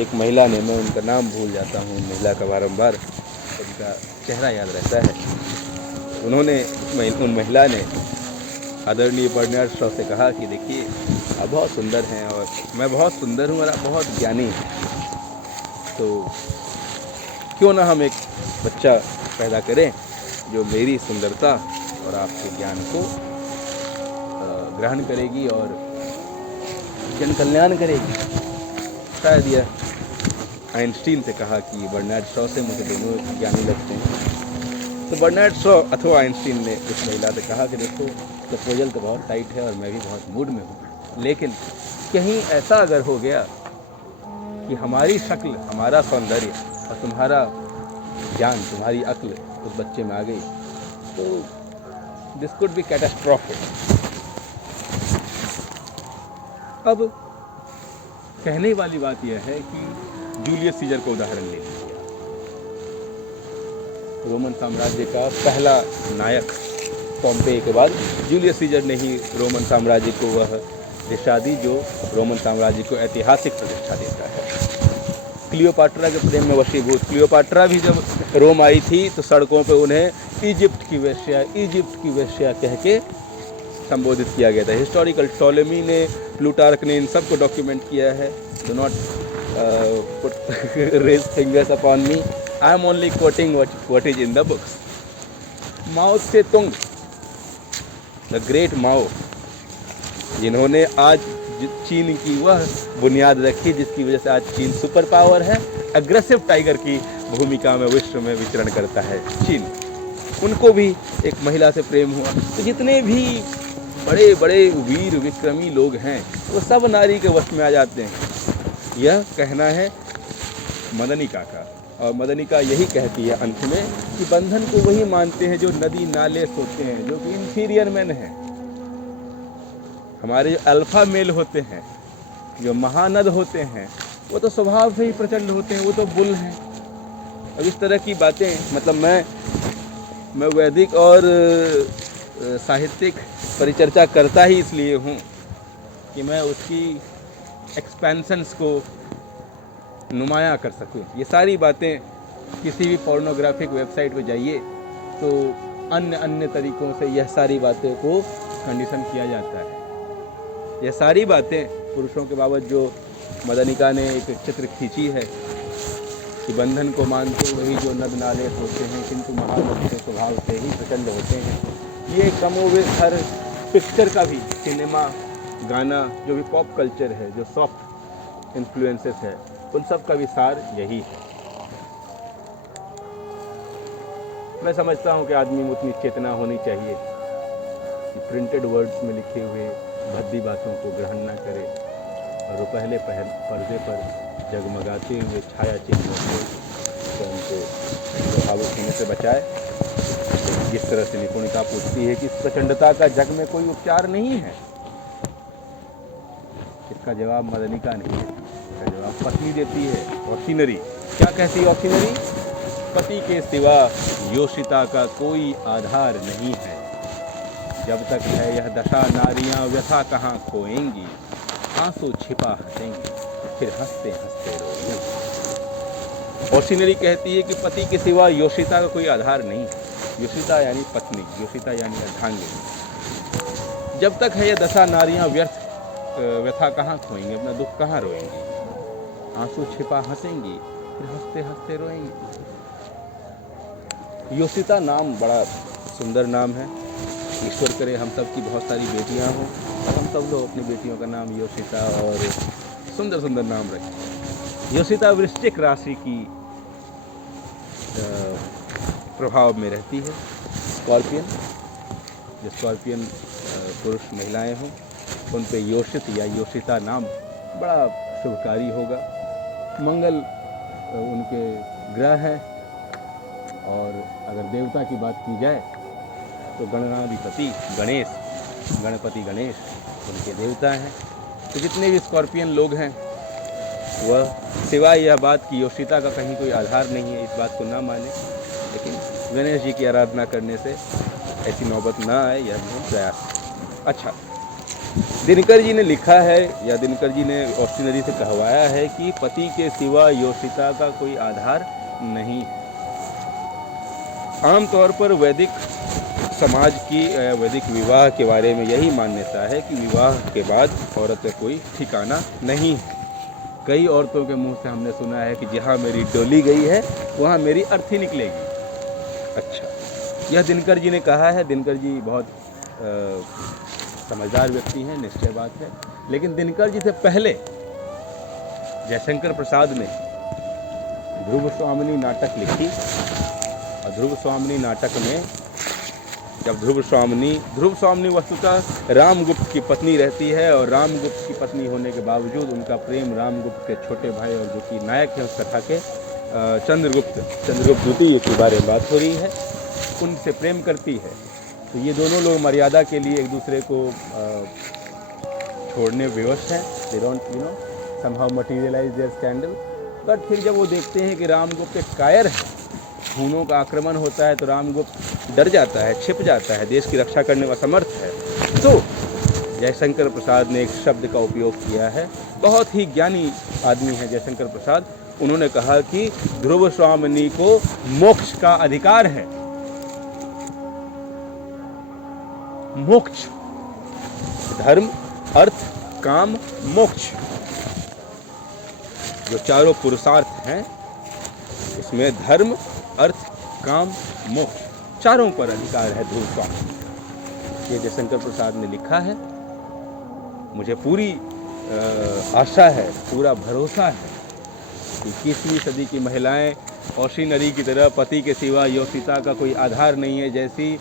एक महिला ने, मैं उनका नाम भूल जाता हूँ, महिला का बारंबार उनका चेहरा याद रहता है, उन्होंने उन महिला ने आदरणीय बर्नार्ड शॉ से कहा कि देखिए आप बहुत सुंदर हैं और मैं बहुत सुंदर हूँ और आप बहुत ज्ञानी हैं, तो क्यों ना हम एक बच्चा पैदा करें जो मेरी सुंदरता और आपके ज्ञान को ग्रहण करेगी और जन कल्याण करेगी। शायद यह आइंस्टीन से कहा कि बर्नार्ड शॉ से मुझे दोनों ज्ञानी लगते हैं। तो बर्नार्ड शॉ अथवा आइंस्टीन ने उस महिला से कहा कि देखो प्रपोजल तो बहुत टाइट है और मैं भी बहुत मूड में हूँ, लेकिन कहीं ऐसा अगर हो गया कि हमारी शक्ल, हमारा सौंदर्य और तुम्हारा ज्ञान, तुम्हारी अक्ल उस बच्चे में आ गई, तो दिस कुड बी कैटास्ट्रोफिक। अब कहने वाली बात यह है कि जूलियस सीजर को उदाहरण ले लीजिए, रोमन साम्राज्य का पहला नायक। पॉम्पेई के बाद जूलियस सीजर ने ही रोमन साम्राज्य को वह दिशा दी जो रोमन साम्राज्य को ऐतिहासिक प्रतिष्ठा देता है। क्लियोपाट्रा के प्रेम में वशीभूत, क्लियोपाट्रा भी जब रोम आई थी तो सड़कों पे उन्हें इजिप्ट की वेश्या कह के संबोधित किया गया था। हिस्टोरिकल टॉलेमी ने, प्लूटार्क ने इन सबको डॉक्यूमेंट किया है। Do not raise fingers upon me, I am only quoting what is in the books. Mao Tse Tung, the great माओ, जिन्होंने आज चीन की वह बुनियाद रखी जिसकी वजह से आज चीन सुपर पावर है, अग्रेसिव टाइगर की भूमिका में विश्व में विचरण करता है चीन, उनको भी एक महिला से प्रेम हुआ। तो जितने भी बड़े बड़े वीर विक्रमी लोग हैं वो सब नारी के वश में आ जाते हैं। यह कहना है मदनिका का, और मदनिका यही कहती है अंत में कि बंधन को वही मानते हैं जो नदी नाले सोते हैं, जो कि इंफीरियर मैन हैं। हमारे जो अल्फा मेल होते हैं, जो महानद होते हैं, वो तो स्वभाव से ही प्रचंड होते हैं, वो तो बुल हैं। अब इस तरह की बातें, मतलब मैं वैदिक और साहित्यिक परिचर्चा करता ही इसलिए हूँ कि मैं उसकी एक्सपेंशंस को नुमाया कर सकूँ। ये सारी बातें किसी भी पोर्नोग्राफिक वेबसाइट पे जाइए तो अन्य तरीक़ों से यह सारी बातें को कंडीशन किया जाता है। यह सारी बातें पुरुषों के बाबत जो मदनिका ने एक चित्र खींची है कि बंधन को मानते वही जो नद नाले होते हैं, किंतु महानद के स्वभाव से ही प्रचंड होते हैं। ये कमोवेश हर पिक्चर का भी, सिनेमा, गाना, जो भी पॉप कल्चर है, जो सॉफ्ट इन्फ्लुएंसेस है, उन सब का भी सार यही है। मैं समझता हूँ कि आदमी में उतनी चेतना होनी चाहिए कि प्रिंटेड वर्ड्स में लिखे हुए भद्दी बातों को ग्रहण न करे और वो पहले पर्दे पर जगमगाते हुए छाया चिन्हों से उनको प्रभावित होने से बचाए। जिस तरह से निपुणिका पूछती है कि इस प्रचंडता का जग में कोई उपचार नहीं है, इसका जवाब मदनिका नहीं है, इसका जवाब पत्नी देती है। ऑक्सीनरी क्या कहती है? ऑक्सीनरी, पति के सिवा योषिता का कोई आधार नहीं है। जब तक है यह दशा नारियां व्यथा कहाँ खोएंगी, आंसू छिपा हंसेंगी, फिर हंसते हंसते रोएंगी। ऑक्सीनरी कहती है कि पति के सिवा योषिता का कोई आधार नहीं है। योषिता यानी पत्नी, योषिता यानी अर्धांगिनी। जब तक है यह दशा नारियां व्यथा कहाँ खोएंगी, अपना दुख कहाँ रोएंगी, आंसू छिपा हंसेंगी, फिर हंसते हंसते रोएंगी। योषिता नाम बड़ा सुंदर नाम है। ईश्वर करे हम सब की बहुत सारी बेटियां हों और हम सब लोग अपनी बेटियों का नाम योषिता और सुंदर सुंदर नाम रखें। योषिता वृश्चिक राशि की प्रभाव में रहती है। स्कॉर्पियन, जो स्कॉर्पियन पुरुष महिलाएं हों उन पे योषित या योषिता नाम बड़ा शुभकारी होगा। मंगल उनके ग्रह हैं, और अगर देवता की बात की जाए तो गणनाधिपति गणेश, गणपति गणेश उनके देवता हैं। तो जितने भी स्कॉर्पियन लोग हैं वह सिवाय यह बात कि योषिता का कहीं कोई आधार नहीं है, इस बात को ना माने, लेकिन गणेश जी की आराधना करने से ऐसी नौबत ना आए, यह भी प्रयास है। अच्छा, दिनकर जी ने लिखा है, या दिनकर जी ने ऑस्टिनरी से कहवाया है कि पति के सिवा योषिता का कोई आधार नहीं। आमतौर पर वैदिक समाज की वैदिक विवाह के बारे में यही मान्यता है कि विवाह के बाद औरत का कोई ठिकाना नहीं है। कई औरतों के मुंह से हमने सुना है कि जहाँ मेरी डोली गई है वहाँ मेरी अर्थी निकलेगी। अच्छा, यह दिनकर जी ने कहा है। दिनकर जी बहुत समझदार व्यक्ति हैं, निश्चय बात है। लेकिन दिनकर जी से पहले जयशंकर प्रसाद ने ध्रुव स्वामिनी नाटक लिखी, और ध्रुव स्वामिनी नाटक में जब ध्रुव स्वामिनी वस्तुतः रामगुप्त की पत्नी रहती है, और रामगुप्त की पत्नी होने के बावजूद उनका प्रेम रामगुप्त के छोटे भाई और जो कि नायक है उस कथा के चंद्रगुप्त द्वितीय के बारे में बात हो रही है, उनसे प्रेम करती है। तो ये दोनों लोग मर्यादा के लिए एक दूसरे को छोड़ने विवश हैं। They don't somehow materialize their scandal। But फिर जब वो देखते हैं कि रामगुप्त एक कायर है, हूनों का आक्रमण होता है, तो रामगुप्त डर जाता है, छिप जाता है, देश की रक्षा करने में असमर्थ है। तो जयशंकर प्रसाद ने एक शब्द का उपयोग किया है, बहुत ही ज्ञानी आदमी है जयशंकर प्रसाद। उन्होंने कहा कि ध्रुव स्वामिनी को मोक्ष का अधिकार है। मोक्ष, धर्म, अर्थ, काम, मोक्ष, जो चारों पुरुषार्थ हैं, इसमें धर्म, अर्थ, काम, मोक्ष, चारों पर अधिकार है ध्रुव स्वामी। ये जयशंकर प्रसाद ने लिखा है। मुझे पूरी आशा है, पूरा भरोसा है कि 21वीं सदी की महिलाएं ऑस्टिनरी की तरह पति के सिवा योषिता का कोई आधार नहीं है जैसी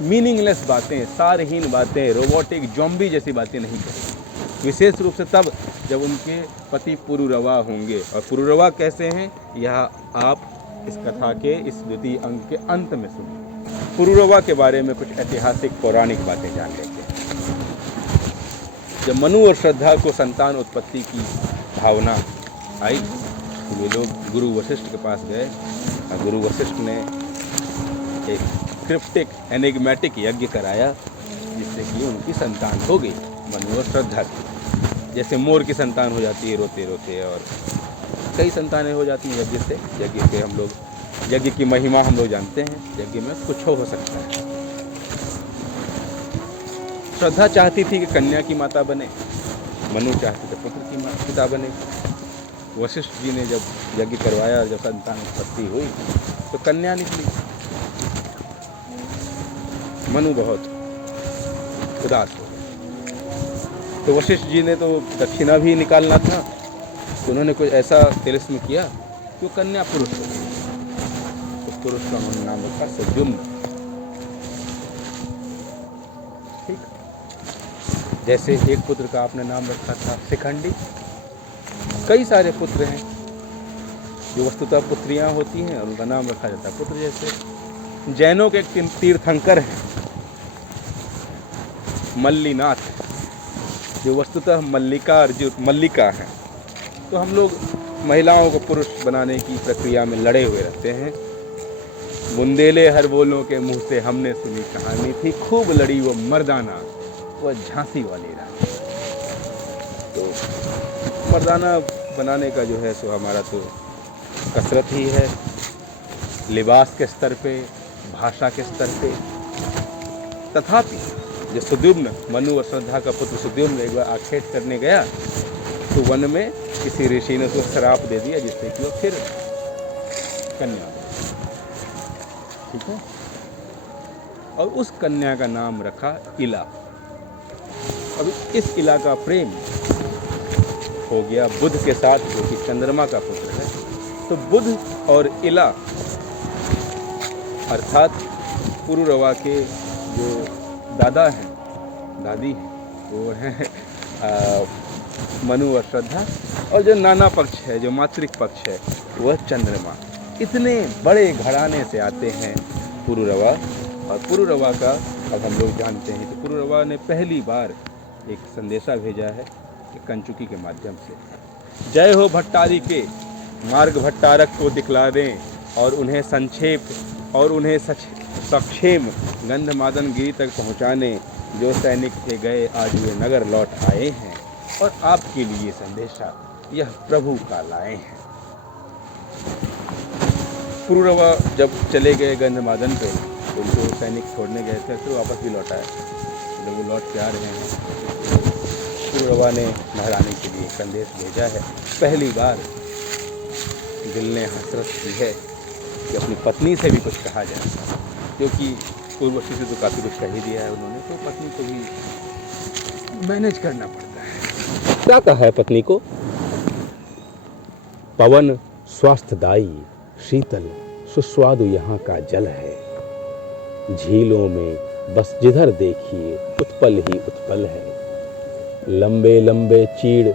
मीनिंगलेस बातें, सारहीन बातें, रोबोटिक जॉम्बी जैसी बातें नहीं करेंगी। विशेष रूप से तब जब उनके पति पुरुरवा होंगे। और पुरुरवा कैसे हैं, यह आप इस कथा के इस द्वितीय अंग के अंत में सुनिए। पुरुरवा के बारे में कुछ ऐतिहासिक पौराणिक बातें जान लेते हैं। जब मनु और श्रद्धा को संतान उत्पत्ति की भावना आई, वे लोग गुरु वशिष्ठ के पास गए, और गुरु वशिष्ठ ने एक क्रिप्टिक एनिग्मेटिक यज्ञ कराया, जिससे कि उनकी संतान हो गई मनु और श्रद्धा की। जैसे मोर की संतान हो जाती है रोते रोते, और कई संतानें हो जाती हैं यज्ञ से। यज्ञ के हम लोग, यज्ञ की महिमा हम लोग जानते हैं, यज्ञ में कुछ हो सकता है। श्रद्धा चाहती थी कि कन्या की माता बने, मनु चाहते थे पुत्र की पिता बने। वशिष्ठ जी ने जब यज्ञ करवाया, जब संतान उत्पत्ति हुई तो कन्या निकली। मनु बहुत उदास हो गए। तो वशिष्ठ जी ने तो दक्षिणा भी निकालना था, तो उन्होंने कुछ ऐसा तिलिस्म किया कि वो कन्या पुरुष हो गई। उस पुरुष का उन्होंने नाम रखा सद्युम्न। ठीक, जैसे एक पुत्र का आपने नाम रखा था शिखंडी। कई सारे पुत्र हैं जो वस्तुतः पुत्रियां होती हैं, और उनका नाम रखा जाता है पुत्र। जैसे जैनों के एक तीर्थंकर हैं मल्लीनाथ, जो वस्तुतः मल्लिका हैं। तो हम लोग महिलाओं को पुरुष बनाने की प्रक्रिया में लड़े हुए रहते हैं। बुंदेले हर बोलों के मुंह से हमने सुनी कहानी थी, खूब लड़ी वो मर्दाना, वो झांसी वाली रानी। तो मर्दाना बनाने का जो है सो हमारा तो कसरत ही है, लिबास के स्तर पे, भाषा के स्तर पे। तथापि जो सुद्युम्न, मनु और श्रद्धा का पुत्र सुद्युम्न एक बार आखेट करने गया, तो वन में किसी ऋषि ने उसको श्राप दे दिया, जिससे कि वो फिर कन्या। ठीक है, और उस कन्या का नाम रखा इला। अब इस इला का प्रेम हो गया बुध के साथ, जो कि चंद्रमा का पुत्र है। तो बुध और इला अर्थात पुरुरवा के जो दादा हैं, दादी हैं, वो हैं मनु और श्रद्धा, और जो नाना पक्ष है, जो मातृक पक्ष है, वह चंद्रमा। इतने बड़े घराने से आते हैं पुरुरवा। और पुरुरवा का अब हम लोग जानते हैं कि पुरुरवा ने पहली बार एक संदेशा भेजा है कि कंचुकी के माध्यम से। जय हो भट्टारी के, मार्ग भट्टारक को दिखला दें और उन्हें संक्षेप और उन्हें सक्षेम गंधमादन गिरी तक पहुंचाने। जो सैनिक थे गए आज वे नगर लौट आए हैं और आपके लिए संदेशा यह प्रभु का लाए हैं। पुरुरवा जब चले गए गंधमादन पे, उनको सैनिक छोड़ने गए थे, फिर वापस भी लौट आए। जब वो लौट के आ रहे हैं, पुरुरवा ने महारानी के लिए संदेश भेजा है। पहली बार दिल ने हसरत की है कि अपनी पत्नी से भी कुछ कहा जाए, क्योंकि उर्वशी से तो काफ़ी कुछ कह ही दिया है उन्होंने, तो पत्नी को भी मैनेज करना पड़ता है। क्या कहा है पत्नी को? पवन स्वास्थ्यदायी शीतल सुस्वादु यहाँ का जल है, झीलों में बस जिधर देखिए उत्पल ही उत्पल है। लंबे लंबे चीड़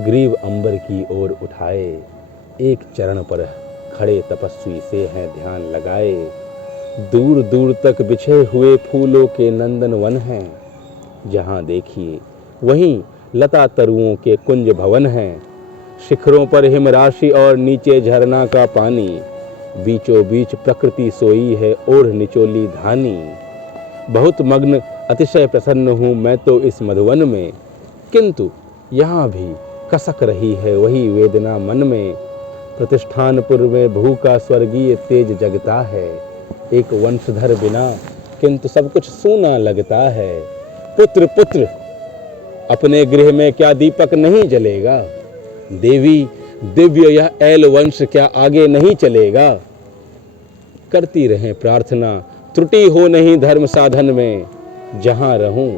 ग्रीव अंबर की ओर उठाए, एक चरण पर खड़े तपस्वी से हैं ध्यान लगाए। दूर दूर तक बिछे हुए फूलों के नंदन वन हैं, जहाँ देखिए वहीं लता तरुओं के कुंज भवन हैं। शिखरों पर हिमराशि और नीचे झरना का पानी, बीचों बीच प्रकृति सोई है ओढ़ निचोली धानी। बहुत मग्न अतिशय प्रसन्न हूँ मैं तो इस मधुवन में, किंतु यहाँ भी कसक रही है वही वेदना मन में। प्रतिष्ठानपुर में भू का स्वर्गीय तेज जगता है, एक वंशधर बिना किंतु सब कुछ सूना लगता है। पुत्र पुत्र अपने गृह में क्या दीपक नहीं जलेगा, देवी दिव्य यह ऐल वंश क्या आगे नहीं चलेगा। करती रहें प्रार्थना त्रुटि हो नहीं धर्म साधन में, जहाँ रहूं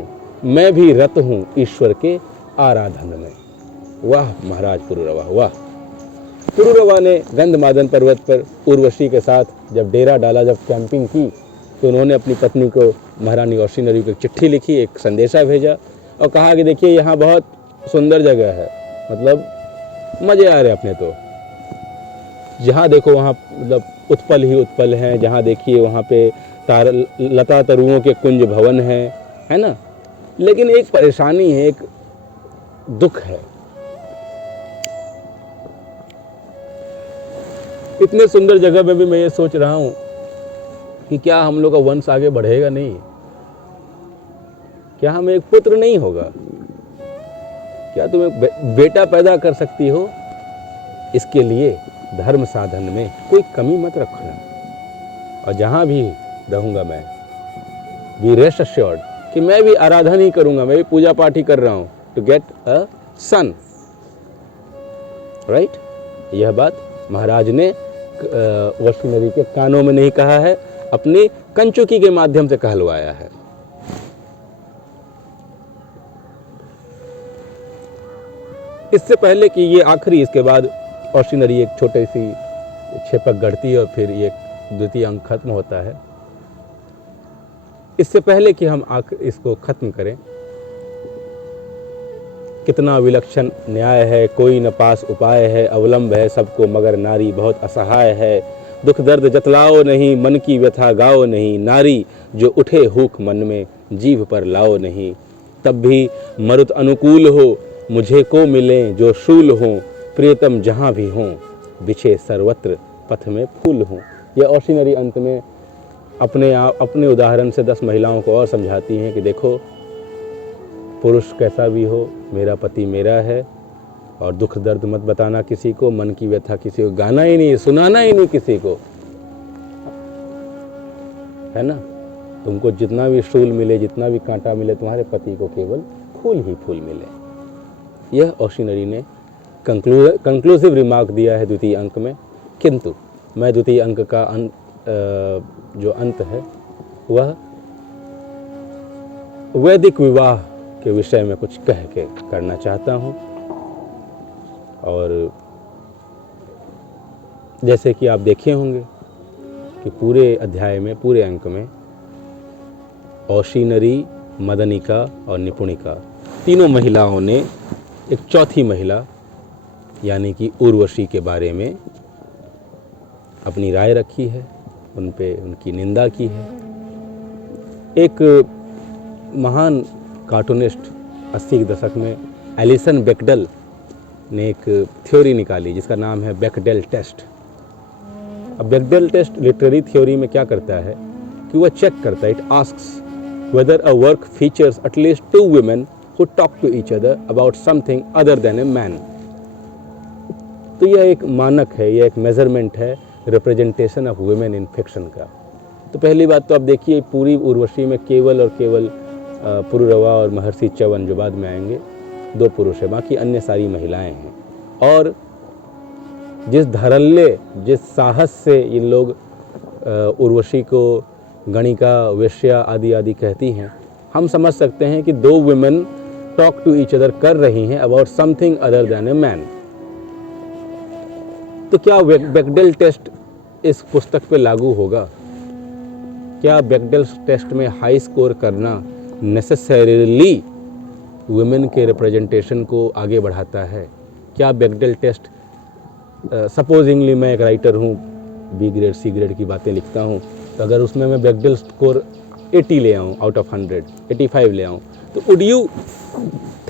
मैं भी रत हूँ ईश्वर के आराधन में। वाह महाराज पुरुरवा, वाह। पुरुरवा ने गंधमादन पर्वत पर उर्वशी के साथ जब डेरा डाला, जब कैंपिंग की, तो उन्होंने अपनी पत्नी को महारानी औशीनरी को एक चिट्ठी लिखी, एक संदेशा भेजा और कहा कि देखिए यहाँ बहुत सुंदर जगह है, मतलब मज़े आ रहे अपने तो, जहाँ देखो वहाँ मतलब उत्पल ही उत्पल हैं, जहाँ देखिए वहाँ पे लता तरुओं के कुंज भवन हैं, है ना। लेकिन एक परेशानी है, एक दुख है। इतने सुंदर जगह में भी मैं ये सोच रहा हूँ कि क्या हम लोग का वंश आगे बढ़ेगा नहीं, क्या हमें एक पुत्र नहीं होगा, क्या तुम एक बेटा पैदा कर सकती हो। इसके लिए धर्म साधन में कोई कमी मत रखना, और जहाँ भी रहूँगा मैं बी रेस्ट अश्योर्ड कि मैं भी आराधना ही करूँगा, मैं भी पूजा पाठ ही कर रहा हूँ to get a son, right. यह बात महाराज ने औशीनरी के कानों में नहीं कहा है, अपनी कंचुकी के माध्यम से कहलवाया है। इससे पहले कि ये आखिरी, इसके बाद औशीनरी एक छोटी सी छेपक गढ़ती है और फिर ये द्वितीय अंक खत्म होता है। इससे पहले कि हम इसको खत्म करें, कितना विलक्षण न्याय है, कोई न पास उपाय है, अवलंब है सबको मगर नारी बहुत असहाय है। दुख दर्द जतलाओ नहीं, मन की व्यथा गाओ नहीं, नारी जो उठे हुक मन में जीभ पर लाओ नहीं। तब भी मरुत अनुकूल हो, मुझे को मिले जो शूल हों, प्रियतम जहाँ भी हों, बिछे सर्वत्र पथ में फूल हों। यह औशीनरी अंत में अपने उदाहरण से 10 महिलाओं को और समझाती हैं कि देखो, पुरुष कैसा भी हो, मेरा पति मेरा है, और दुख दर्द मत बताना किसी को, मन की व्यथा किसी को गाना ही नहीं, सुनाना ही नहीं किसी को, है ना। तुमको जितना भी शूल मिले, जितना भी कांटा मिले, तुम्हारे पति को केवल फूल ही फूल मिले। यह औशीनरी ने कंक्लूसिव रिमार्क दिया है द्वितीय अंक में। किंतु मैं द्वितीय अंक का जो अंत है वह वैदिक विवाह के विषय में कुछ कह के करना चाहता हूँ। और जैसे कि आप देखे होंगे कि पूरे अध्याय में, पूरे अंक में औशीनरी, मदनिका और निपुणिका तीनों महिलाओं ने एक चौथी महिला यानी कि उर्वशी के बारे में अपनी राय रखी है, उन पे उनकी निंदा की है। एक महान कार्टूनिस्ट 80 के दशक में एलिसन बेकडल ने एक थ्योरी निकाली जिसका नाम है बेकडेल टेस्ट। अब बेकडेल टेस्ट लिटरेरी थ्योरी में क्या करता है कि वह चेक करता है, it asks weather a work features at least 2 women who talk to each other about something other than a man। तो यह एक मानक है, यह एक मेजरमेंट है representation of women in fiction का। तो पहली बात तो आप देखिए पूरी उर्वशी में केवल और केवल पुरुरवा और महर्षि च्यवन जो बाद में आएंगे 2 पुरुष है, बाकी अन्य सारी महिलाएं हैं। और जिस धड़ल्ले जिस साहस से इन लोग उर्वशी को गणिका वेश्या आदि आदि कहती हैं, हम समझ सकते हैं कि 2 women talk to each other कर रही हैं about something other than a man. तो क्या बेकडेल टेस्ट इस पुस्तक पे लागू होगा? क्या बेकडेल टेस्ट में हाई स्कोर करना नेसेसरीली वुमेन के रिप्रेजेंटेशन को आगे बढ़ाता है? क्या बेकडेल टेस्ट सपोजिंगली मैं एक राइटर हूँ, बी ग्रेड सी ग्रेड की बातें लिखता हूँ, तो अगर उसमें मैं बेकडेल स्कोर 80 ले आऊँ आउट ऑफ 100, 85 ले आऊँ, तो would you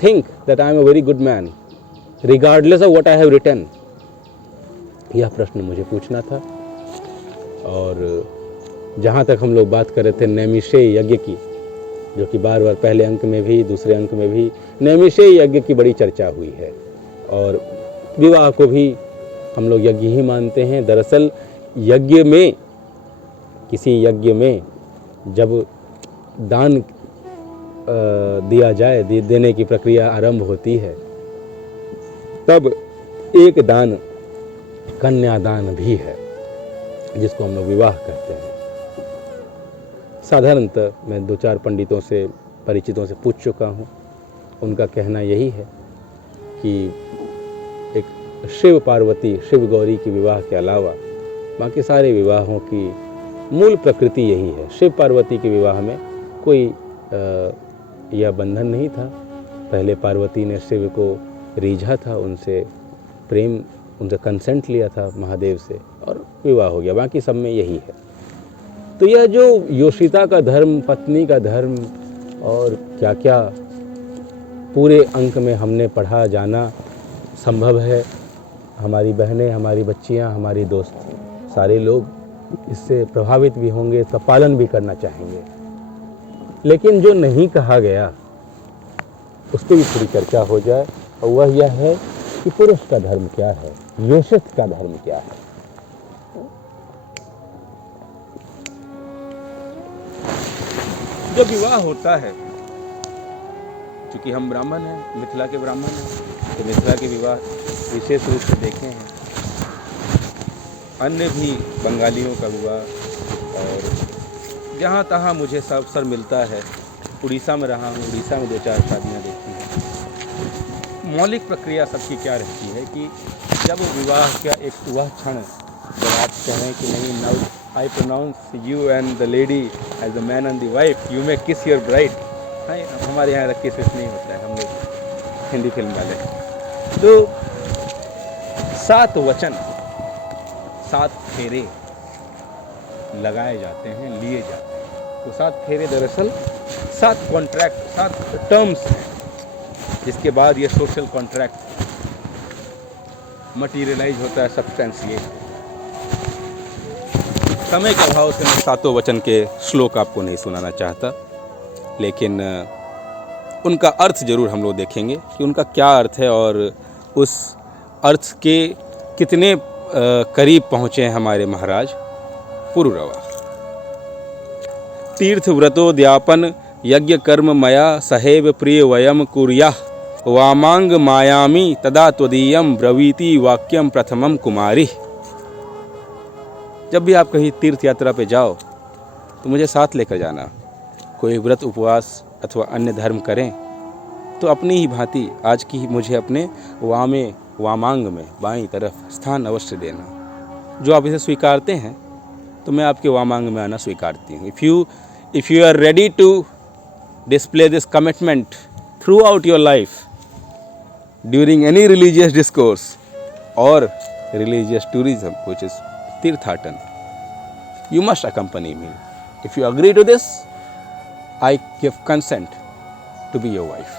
think that I am a very good man regardless of what I have written? यह प्रश्न मुझे पूछना था। और जहाँ तक हम लोग बात कर रहे थे नैमिषेय यज्ञ की, जो कि बार बार पहले अंक में भी दूसरे अंक में भी नैमिषेय यज्ञ की बड़ी चर्चा हुई है, और विवाह को भी हम लोग यज्ञ ही मानते हैं। दरअसल यज्ञ में, किसी यज्ञ में जब दान दिया जाए, देने की प्रक्रिया आरंभ होती है, तब एक दान कन्यादान भी है जिसको हम लोग विवाह कहते हैं। साधारणतः मैं 2-4 पंडितों से परिचितों से पूछ चुका हूँ, उनका कहना यही है कि एक शिव पार्वती शिव गौरी के विवाह के अलावा बाकी सारे विवाहों की मूल प्रकृति यही है। शिव पार्वती के विवाह में कोई यह बंधन नहीं था। पहले पार्वती ने शिव को रीझा था, उनसे प्रेम, उनसे कंसेंट लिया था महादेव से, और विवाह हो गया। बाकी सब में यही है। तो यह जो योषिता का धर्म, पत्नी का धर्म और क्या क्या पूरे अंक में हमने पढ़ा जाना संभव है। हमारी बहनें, हमारी बच्चियां, हमारी दोस्त, सारे लोग इससे प्रभावित भी होंगे, इसका पालन भी करना चाहेंगे। लेकिन जो नहीं कहा गया उस पर भी थोड़ी चर्चा हो जाए, और वह यह है कि पुरुष का धर्म क्या है, योषित का धर्म क्या है। जब विवाह होता है, चूंकि हम ब्राह्मण हैं, मिथिला के ब्राह्मण हैं, तो मिथिला के विवाह विशेष रूप से देखे हैं। अन्य भी बंगालियों का विवाह, और जहाँ तहाँ मुझे सब अवसर मिलता है, उड़ीसा में रहा हूँ, उड़ीसा में 2-4 शादियाँ देखी हैं। मौलिक प्रक्रिया सबकी क्या रहती है कि जब विवाह का एक वह क्षण जब आप कहें कि नहीं, now I pronounce you and the lady as the man and the wife, you may kiss your bride. हमारे यहाँ किस नहीं होता है, हम लोग हिंदी फिल्म वाले। तो 7 वचन, 7 फेरे लगाए जाते हैं, लिए जाते हैं। तो 7 फेरे दरअसल 7 कॉन्ट्रैक्ट, 7 टर्म्स हैं, जिसके बाद ये सोशल कॉन्ट्रैक्ट मटीरियलाइज होता है, सब्सटेंशिएट। समय के अभाव से मैं 7 वचन के श्लोक आपको नहीं सुनाना चाहता, लेकिन उनका अर्थ जरूर हम लोग देखेंगे कि उनका क्या अर्थ है, और उस अर्थ के कितने करीब पहुँचे हैं हमारे महाराज पुरुरवा। तीर्थ व्रतोद्यापन यज्ञ कर्म मया सहेव प्रिय वयम कुर्याः वामांग मायामी तदा त्वदीयम ब्रवीति वाक्यम प्रथमम कुमारी। जब भी आप कहीं तीर्थ यात्रा पे जाओ तो मुझे साथ लेकर जाना। कोई व्रत उपवास अथवा अन्य धर्म करें तो अपनी ही भांति आज की मुझे अपने वामांग में बाईं तरफ स्थान अवश्य देना। जो आप इसे स्वीकारते हैं तो मैं आपके वामांग में आना स्वीकारती हूँ। If you are ready to display this commitment throughout your life during any religious discourse or religious tourism, which is tirthatan, you must accompany me. If you agree to this, I give consent to be your wife.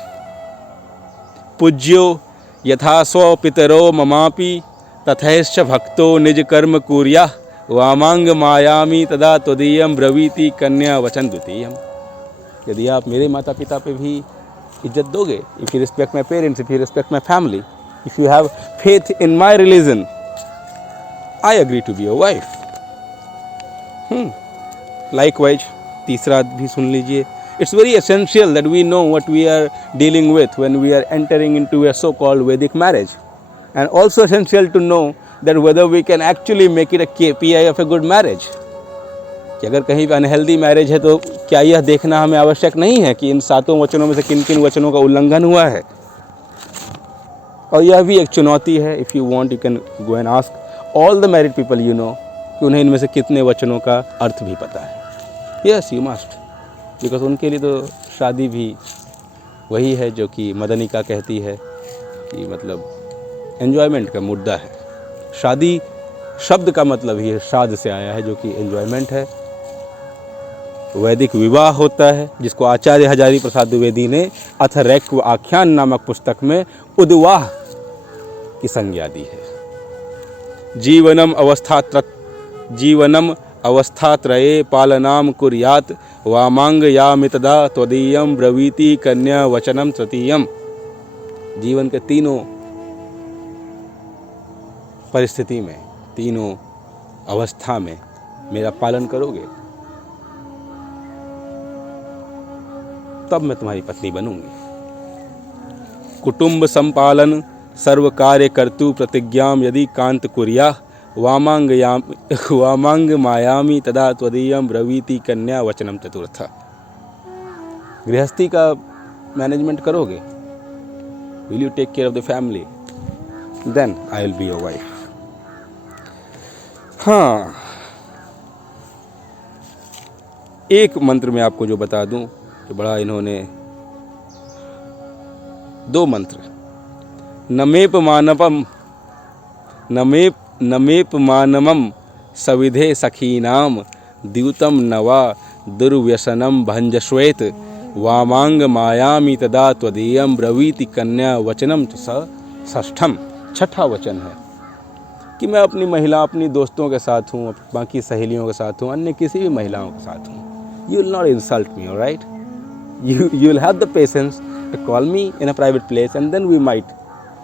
पूज्यो यथा स्व पितरो ममापि तथैश्च भक्तो निज कर्म कुर्याः वामांग Miami तदा त्वदीयम ब्रवीति कन्या वचन द्वितीयम। यदि आप मेरे माता पिता पे भी इज्जत दोगे, if you respect my parents, if you respect my family, if you have faith in my religion, I agree to be your wife. Likewise तीसरा भी सुन लीजिए। It's very essential that we know what we are dealing with when we are entering into a so called Vedic marriage, and also essential to know that whether we can actually make it a KPI of a good marriage. कि अगर कहीं पर unhealthy marriage है तो क्या यह देखना हमें आवश्यक नहीं है कि इन 7 वचनों में से किन किन वचनों का उल्लंघन हुआ है। और यह भी एक चुनौती है। If you want you can go and ask all the married people you know कि उन्हें इनमें से कितने वचनों का अर्थ भी पता है। यस यू मस्ट, बिकॉज उनके लिए तो शादी भी वही है जो कि मदनिका कहती है कि मतलब एन्जॉयमेंट का मुद्दा है। शादी शब्द का मतलब ही शाद से आया है जो कि एन्जॉयमेंट है। वैदिक विवाह होता है जिसको आचार्य हजारी प्रसाद द्विवेदी ने अथरैक्व आख्यान नामक पुस्तक में उद्वाह की संज्ञा दी है। जीवनम अवस्थात्रये पालनाम कुर्यात् वामांग यामितदा त्वदीयम ब्रवीति कन्या वचनम तृतीयम। जीवन के तीनों परिस्थिति में, तीनों अवस्था में मेरा पालन करोगे तब मैं तुम्हारी पत्नी बनूंगी। कुटुंब संपालन सर्व कार्य कर्तु प्रतिज्ञाम यदि कांत कुर्या वामांग मायामी तदा त्वदीयम ब्रवीति कन्या वचनम चतुर्थ। गृहस्थी का मैनेजमेंट करोगे, will you take care of the family, then I will be your wife. हाँ, एक मंत्र में आपको जो बता दूं, जो बड़ा इन्होंने 2 मंत्र, नमेप मानमम सविधे सखीनाम द्यूतम नवा दुर्व्यसनम भंजश्वेत वामांग मायामी तदा त्वदीयम ब्रवीति कन्या वचनम षष्ठम। छठा वचन है कि मैं अपनी महिला, अपनी दोस्तों के साथ हूँ, बाकी सहेलियों के साथ हूँ, अन्य किसी भी महिलाओं के साथ हूँ। You will not insult me, all right? You will have the patience to call me in a private place and then we might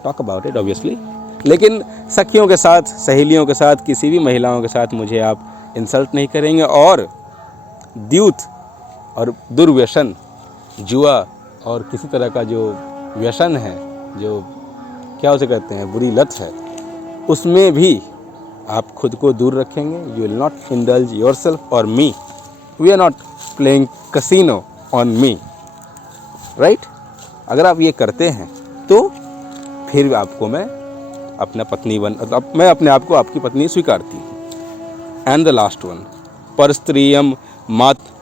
talk about it, obviously. लेकिन सखियों के साथ, सहेलियों के साथ, किसी भी महिलाओं के साथ मुझे आप इंसल्ट नहीं करेंगे। और द्यूत और दुर्व्यसन, जुआ और किसी तरह का जो व्यसन है, जो क्या उसे कहते हैं, बुरी लत है, उसमें भी आप खुद को दूर रखेंगे। You will not indulge yourself और me. We are not playing casino on me, right? अगर आप ये करते हैं तो फिर आपको मैं अपना पत्नी मैं अपने आप को आपकी पत्नी स्वीकारती हूँ। एंड द लास्ट वन,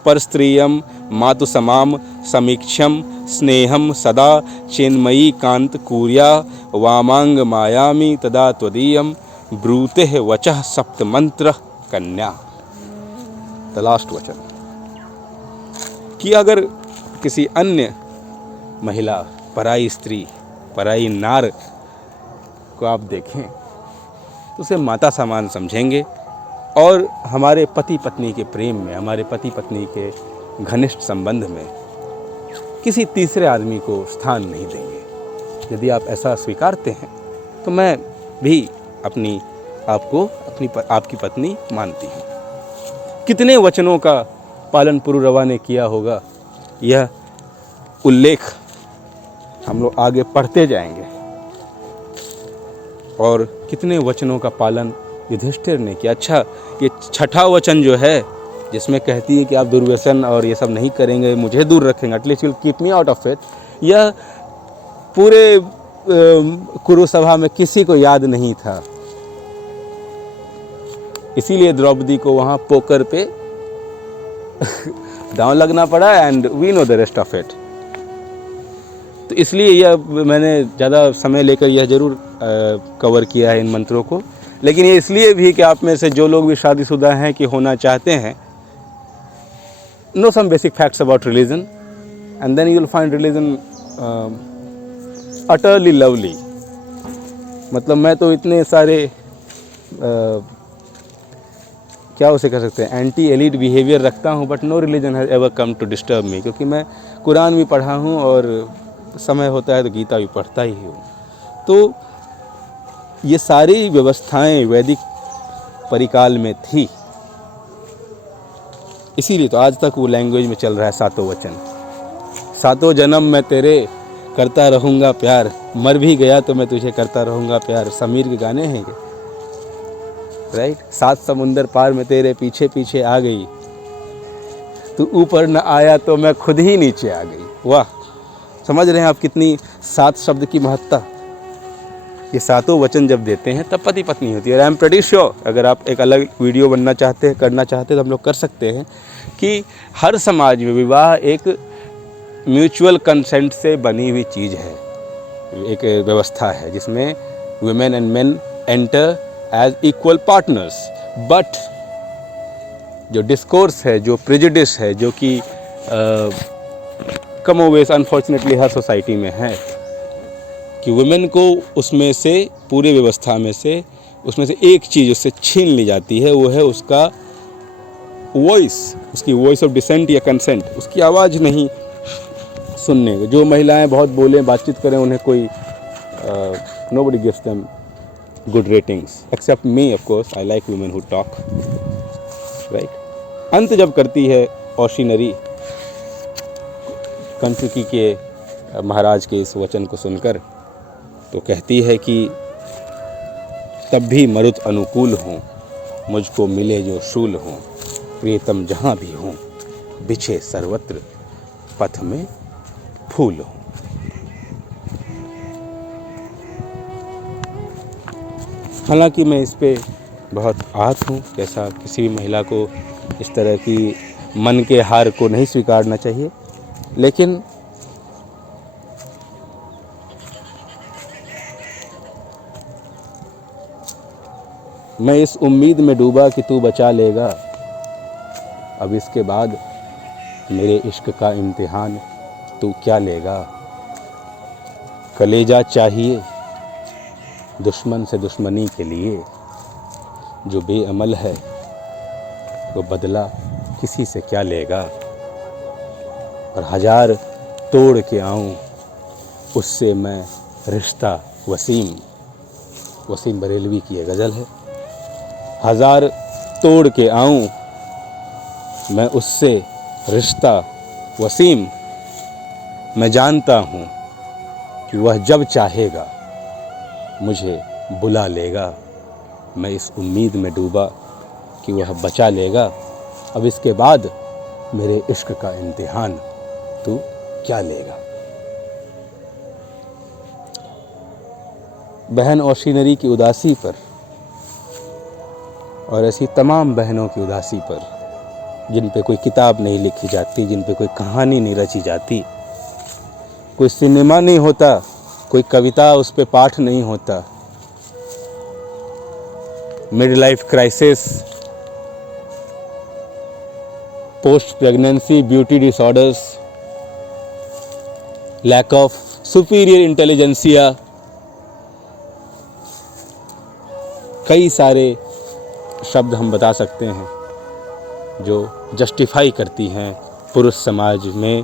परस्त्रियम मातु समाम समीक्षम स्नेहम सदा चेन्मयी कांत कुर्या वामांग मायामी तदा त्वदीयम ब्रूते वचः सप्तमंत्र कन्या। द लास्ट वचन कि अगर किसी अन्य महिला, पराई स्त्री, पराई नार को आप देखें तो उसे माता समान समझेंगे और हमारे पति पत्नी के प्रेम में, हमारे पति पत्नी के घनिष्ठ संबंध में किसी तीसरे आदमी को स्थान नहीं देंगे। यदि आप ऐसा स्वीकारते हैं तो मैं भी अपनी आपको आपकी पत्नी मानती हूँ। कितने वचनों का पालन पुरुरवा ने किया होगा, यह उल्लेख हम लोग आगे पढ़ते जाएंगे। और कितने वचनों का पालन युधिष्ठिर ने किया। अच्छा, ये छठा वचन जो है जिसमें कहती है कि आप दुर्व्यसन और ये सब नहीं करेंगे, मुझे दूर रखेंगे, at least you will keep me out of it, यह पूरे कुरुसभा में किसी को याद नहीं था। इसीलिए द्रौपदी को वहाँ पोकर पे दांव लगना पड़ा and we know the rest of it. तो इसलिए यह मैंने ज़्यादा समय लेकर यह ज़रूर कवर किया है इन मंत्रों को। लेकिन ये इसलिए भी कि आप में से जो लोग भी शादीशुदा हैं कि होना चाहते हैं, know some basic facts about religion and then you will find religion utterly lovely. मतलब मैं तो इतने सारे क्या उसे कह सकते हैं, एंटी एलिट बिहेवियर रखता हूँ, but no religion has ever come to disturb me, क्योंकि मैं कुरान भी पढ़ा हूँ और समय होता है तो गीता भी पढ़ता ही हूँ। तो ये सारी व्यवस्थाएं वैदिक परिकाल में थी, इसीलिए तो आज तक वो लैंग्वेज में चल रहा है सातों वचन। सातों जन्म मैं तेरे करता रहूँगा प्यार, मर भी गया तो मैं तुझे करता रहूँगा प्यार, समीर के गाने हैं क्या, राइट। 7 समुंदर पार में तेरे पीछे पीछे आ गई, तू ऊपर न आया तो मैं खुद ही नीचे आ गई। वाह, समझ रहे हैं आप कितनी 7 शब्द की महत्ता। ये सातों वचन जब देते हैं तब पति पत्नी होती है। और आई एम प्रेटी श्योर, अगर आप एक अलग वीडियो बनना चाहते हैं, करना चाहते हैं, तो हम लोग कर सकते हैं कि हर समाज में विवाह एक म्यूचुअल कंसेंट से बनी हुई चीज़ है, एक व्यवस्था है जिसमें women and men enter as equal partners. But जो डिस्कोर्स है, जो प्रेजुडिस है, जो कि कमोवेश अनफॉर्चुनेटली हर सोसाइटी में है, कि वुमेन को उसमें से, पूरे व्यवस्था में से, उसमें से एक चीज़ उससे छीन ली जाती है, वो है उसका वॉइस, उसकी वॉइस ऑफ डिसेंट या कंसेंट, उसकी आवाज़ नहीं सुनने। जो महिलाएं बहुत बोलें, बातचीत करें, उन्हें कोई nobody gives them good ratings except me, of course I like women who talk, right. अंत जब करती है ओशीनरी कंचुकी के महाराज के इस वचन को सुनकर, तो कहती है कि तब भी मरुत अनुकूल हूँ, मुझको मिले जो शूल हों, प्रियतम जहाँ भी हों, बिछे सर्वत्र पथ में फूल हों। हालांकि मैं इस पे बहुत आहत हूँ, कैसा किसी भी महिला को इस तरह की मन के हार को नहीं स्वीकारना चाहिए, लेकिन मैं इस उम्मीद में डूबा कि तू बचा लेगा, अब इसके बाद मेरे इश्क का इम्तिहान तू क्या लेगा। कलेजा चाहिए दुश्मन से दुश्मनी के लिए, जो बेअमल है वो बदला किसी से क्या लेगा। और 1000 तोड़ के आऊं उससे मैं रिश्ता वसीम, वसीम बरेलवी की ये गज़ल है। 1000 तोड़ के आऊं मैं उससे रिश्ता वसीम, मैं जानता हूँ कि वह जब चाहेगा मुझे बुला लेगा। मैं इस उम्मीद में डूबा कि वह बचा लेगा, अब इसके बाद मेरे इश्क का इम्तिहान तू क्या लेगा। बहन ओशीनरी की उदासी पर और ऐसी तमाम बहनों की उदासी पर, जिन पे कोई किताब नहीं लिखी जाती, जिन पे कोई कहानी नहीं रची जाती, कोई सिनेमा नहीं होता, कोई कविता उस पे पाठ नहीं होता। Mid life crisis, post pregnancy beauty disorders, lack of superior intelligentsia, कई सारे शब्द हम बता सकते हैं जो जस्टिफाई करती हैं पुरुष समाज में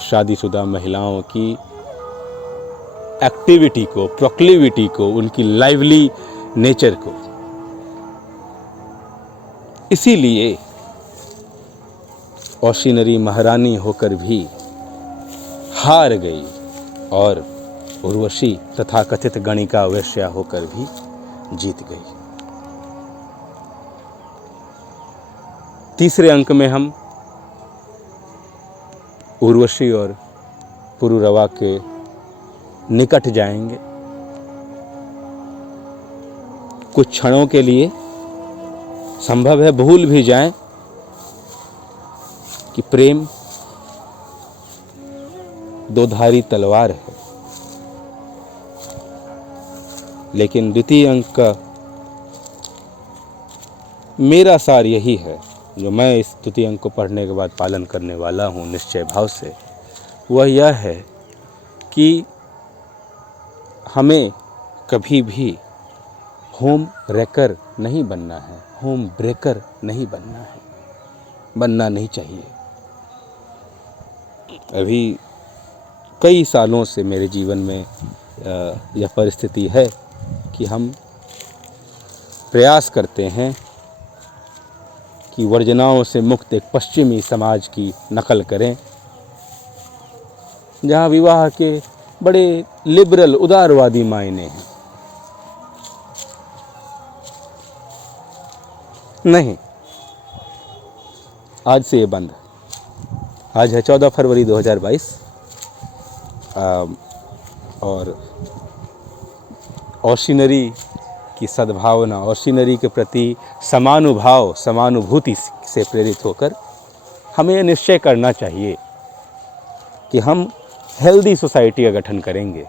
शादीशुदा महिलाओं की एक्टिविटी को, प्रोक्लिविटी को, उनकी लाइवली नेचर को। इसीलिए ओशीनरी महारानी होकर भी हार गई और उर्वशी तथाकथित गणिका वेश्या होकर भी जीत गई। तीसरे अंक में हम उर्वशी और पुरुरवा के निकट जाएंगे। कुछ क्षणों के लिए संभव है भूल भी जाएं कि प्रेम दोधारी तलवार है, लेकिन द्वितीय अंक का मेरा सार यही है, जो मैं इस द्वितीय अंक को पढ़ने के बाद पालन करने वाला हूँ निश्चय भाव से, वह यह है कि हमें कभी भी होम रेकर नहीं बनना है, होम ब्रेकर नहीं बनना है, बनना नहीं चाहिए। अभी कई सालों से मेरे जीवन में यह परिस्थिति है कि हम प्रयास करते हैं कि वर्जनाओं से मुक्त एक पश्चिमी समाज की नकल करें, जहाँ विवाह के बड़े लिबरल उदारवादी मायने हैं। नहीं, आज से ये बंद। आज है 14 फरवरी 2022 और ऑर्डिनरी की सद्भावना, ऑर्डिनरी के प्रति समानुभाव, समानुभूति से प्रेरित होकर हमें यह निश्चय करना चाहिए कि हम हेल्दी सोसाइटी का गठन करेंगे।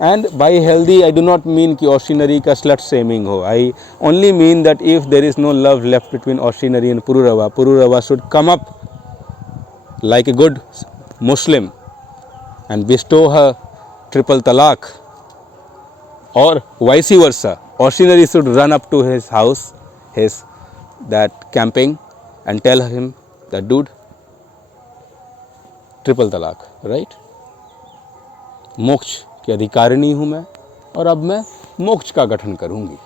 And by healthy I do not mean कि ऑर्डिनरी का स्लट शेमिंग हो। I only mean that if there is no love left between ordinary and Pururava, Pururava should come up like a good Muslim and bestow her triple talaq, or vice versa. Ordinary should run up to his house, his that camping, and tell him that dude, triple talaq, right? मोक्ष की अधिकारिणी हूँ मैं, और अब मैं मोक्ष का गठन करूँगी।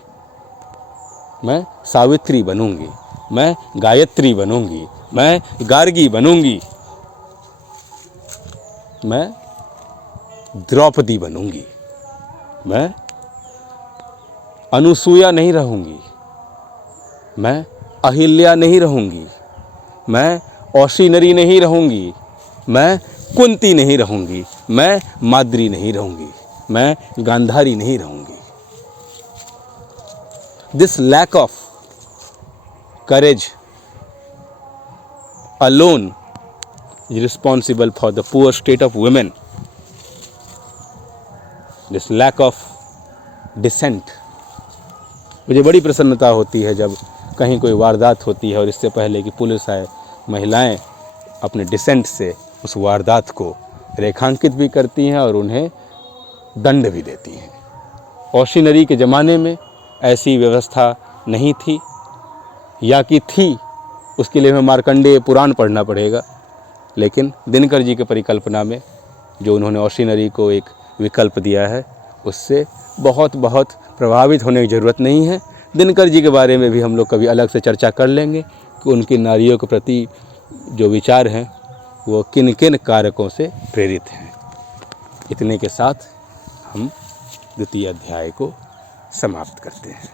मैं सावित्री बनूँगी, मैं गायत्री बनूँगी, मैं गार्गी बनूँगी, मैं द्रौपदी बनूंगी, मैं अनुसूया नहीं रहूंगी, मैं अहिल्या नहीं रहूंगी, मैं ऑर्डिनरी नहीं रहूंगी, मैं कुंती नहीं रहूंगी, मैं माद्री नहीं रहूंगी, मैं गांधारी नहीं रहूंगी। This lack of courage alone is responsible for the poor state of women. This lack of dissent. मुझे बड़ी प्रसन्नता होती है जब कहीं कोई वारदात होती है और इससे पहले कि पुलिस आए, महिलाएं अपने डिसेंट से उस वारदात को रेखांकित भी करती हैं और उन्हें दंड भी देती हैं। ऑर्डिनरी के ज़माने में ऐसी व्यवस्था नहीं थी, या कि थी उसके लिए हमें मार्कंडेय पुराण पढ़ना पड़ेगा। लेकिन दिनकर जी के परिकल्पना में जो उन्होंने ऑर्डिनरी को एक विकल्प दिया है, उससे बहुत बहुत प्रभावित होने की ज़रूरत नहीं है। दिनकर जी के बारे में भी हम लोग कभी अलग से चर्चा कर लेंगे कि उनकी नारियों के प्रति जो विचार हैं वो किन किन कारकों से प्रेरित हैं। इतने के साथ हम द्वितीय अध्याय को समाप्त करते हैं।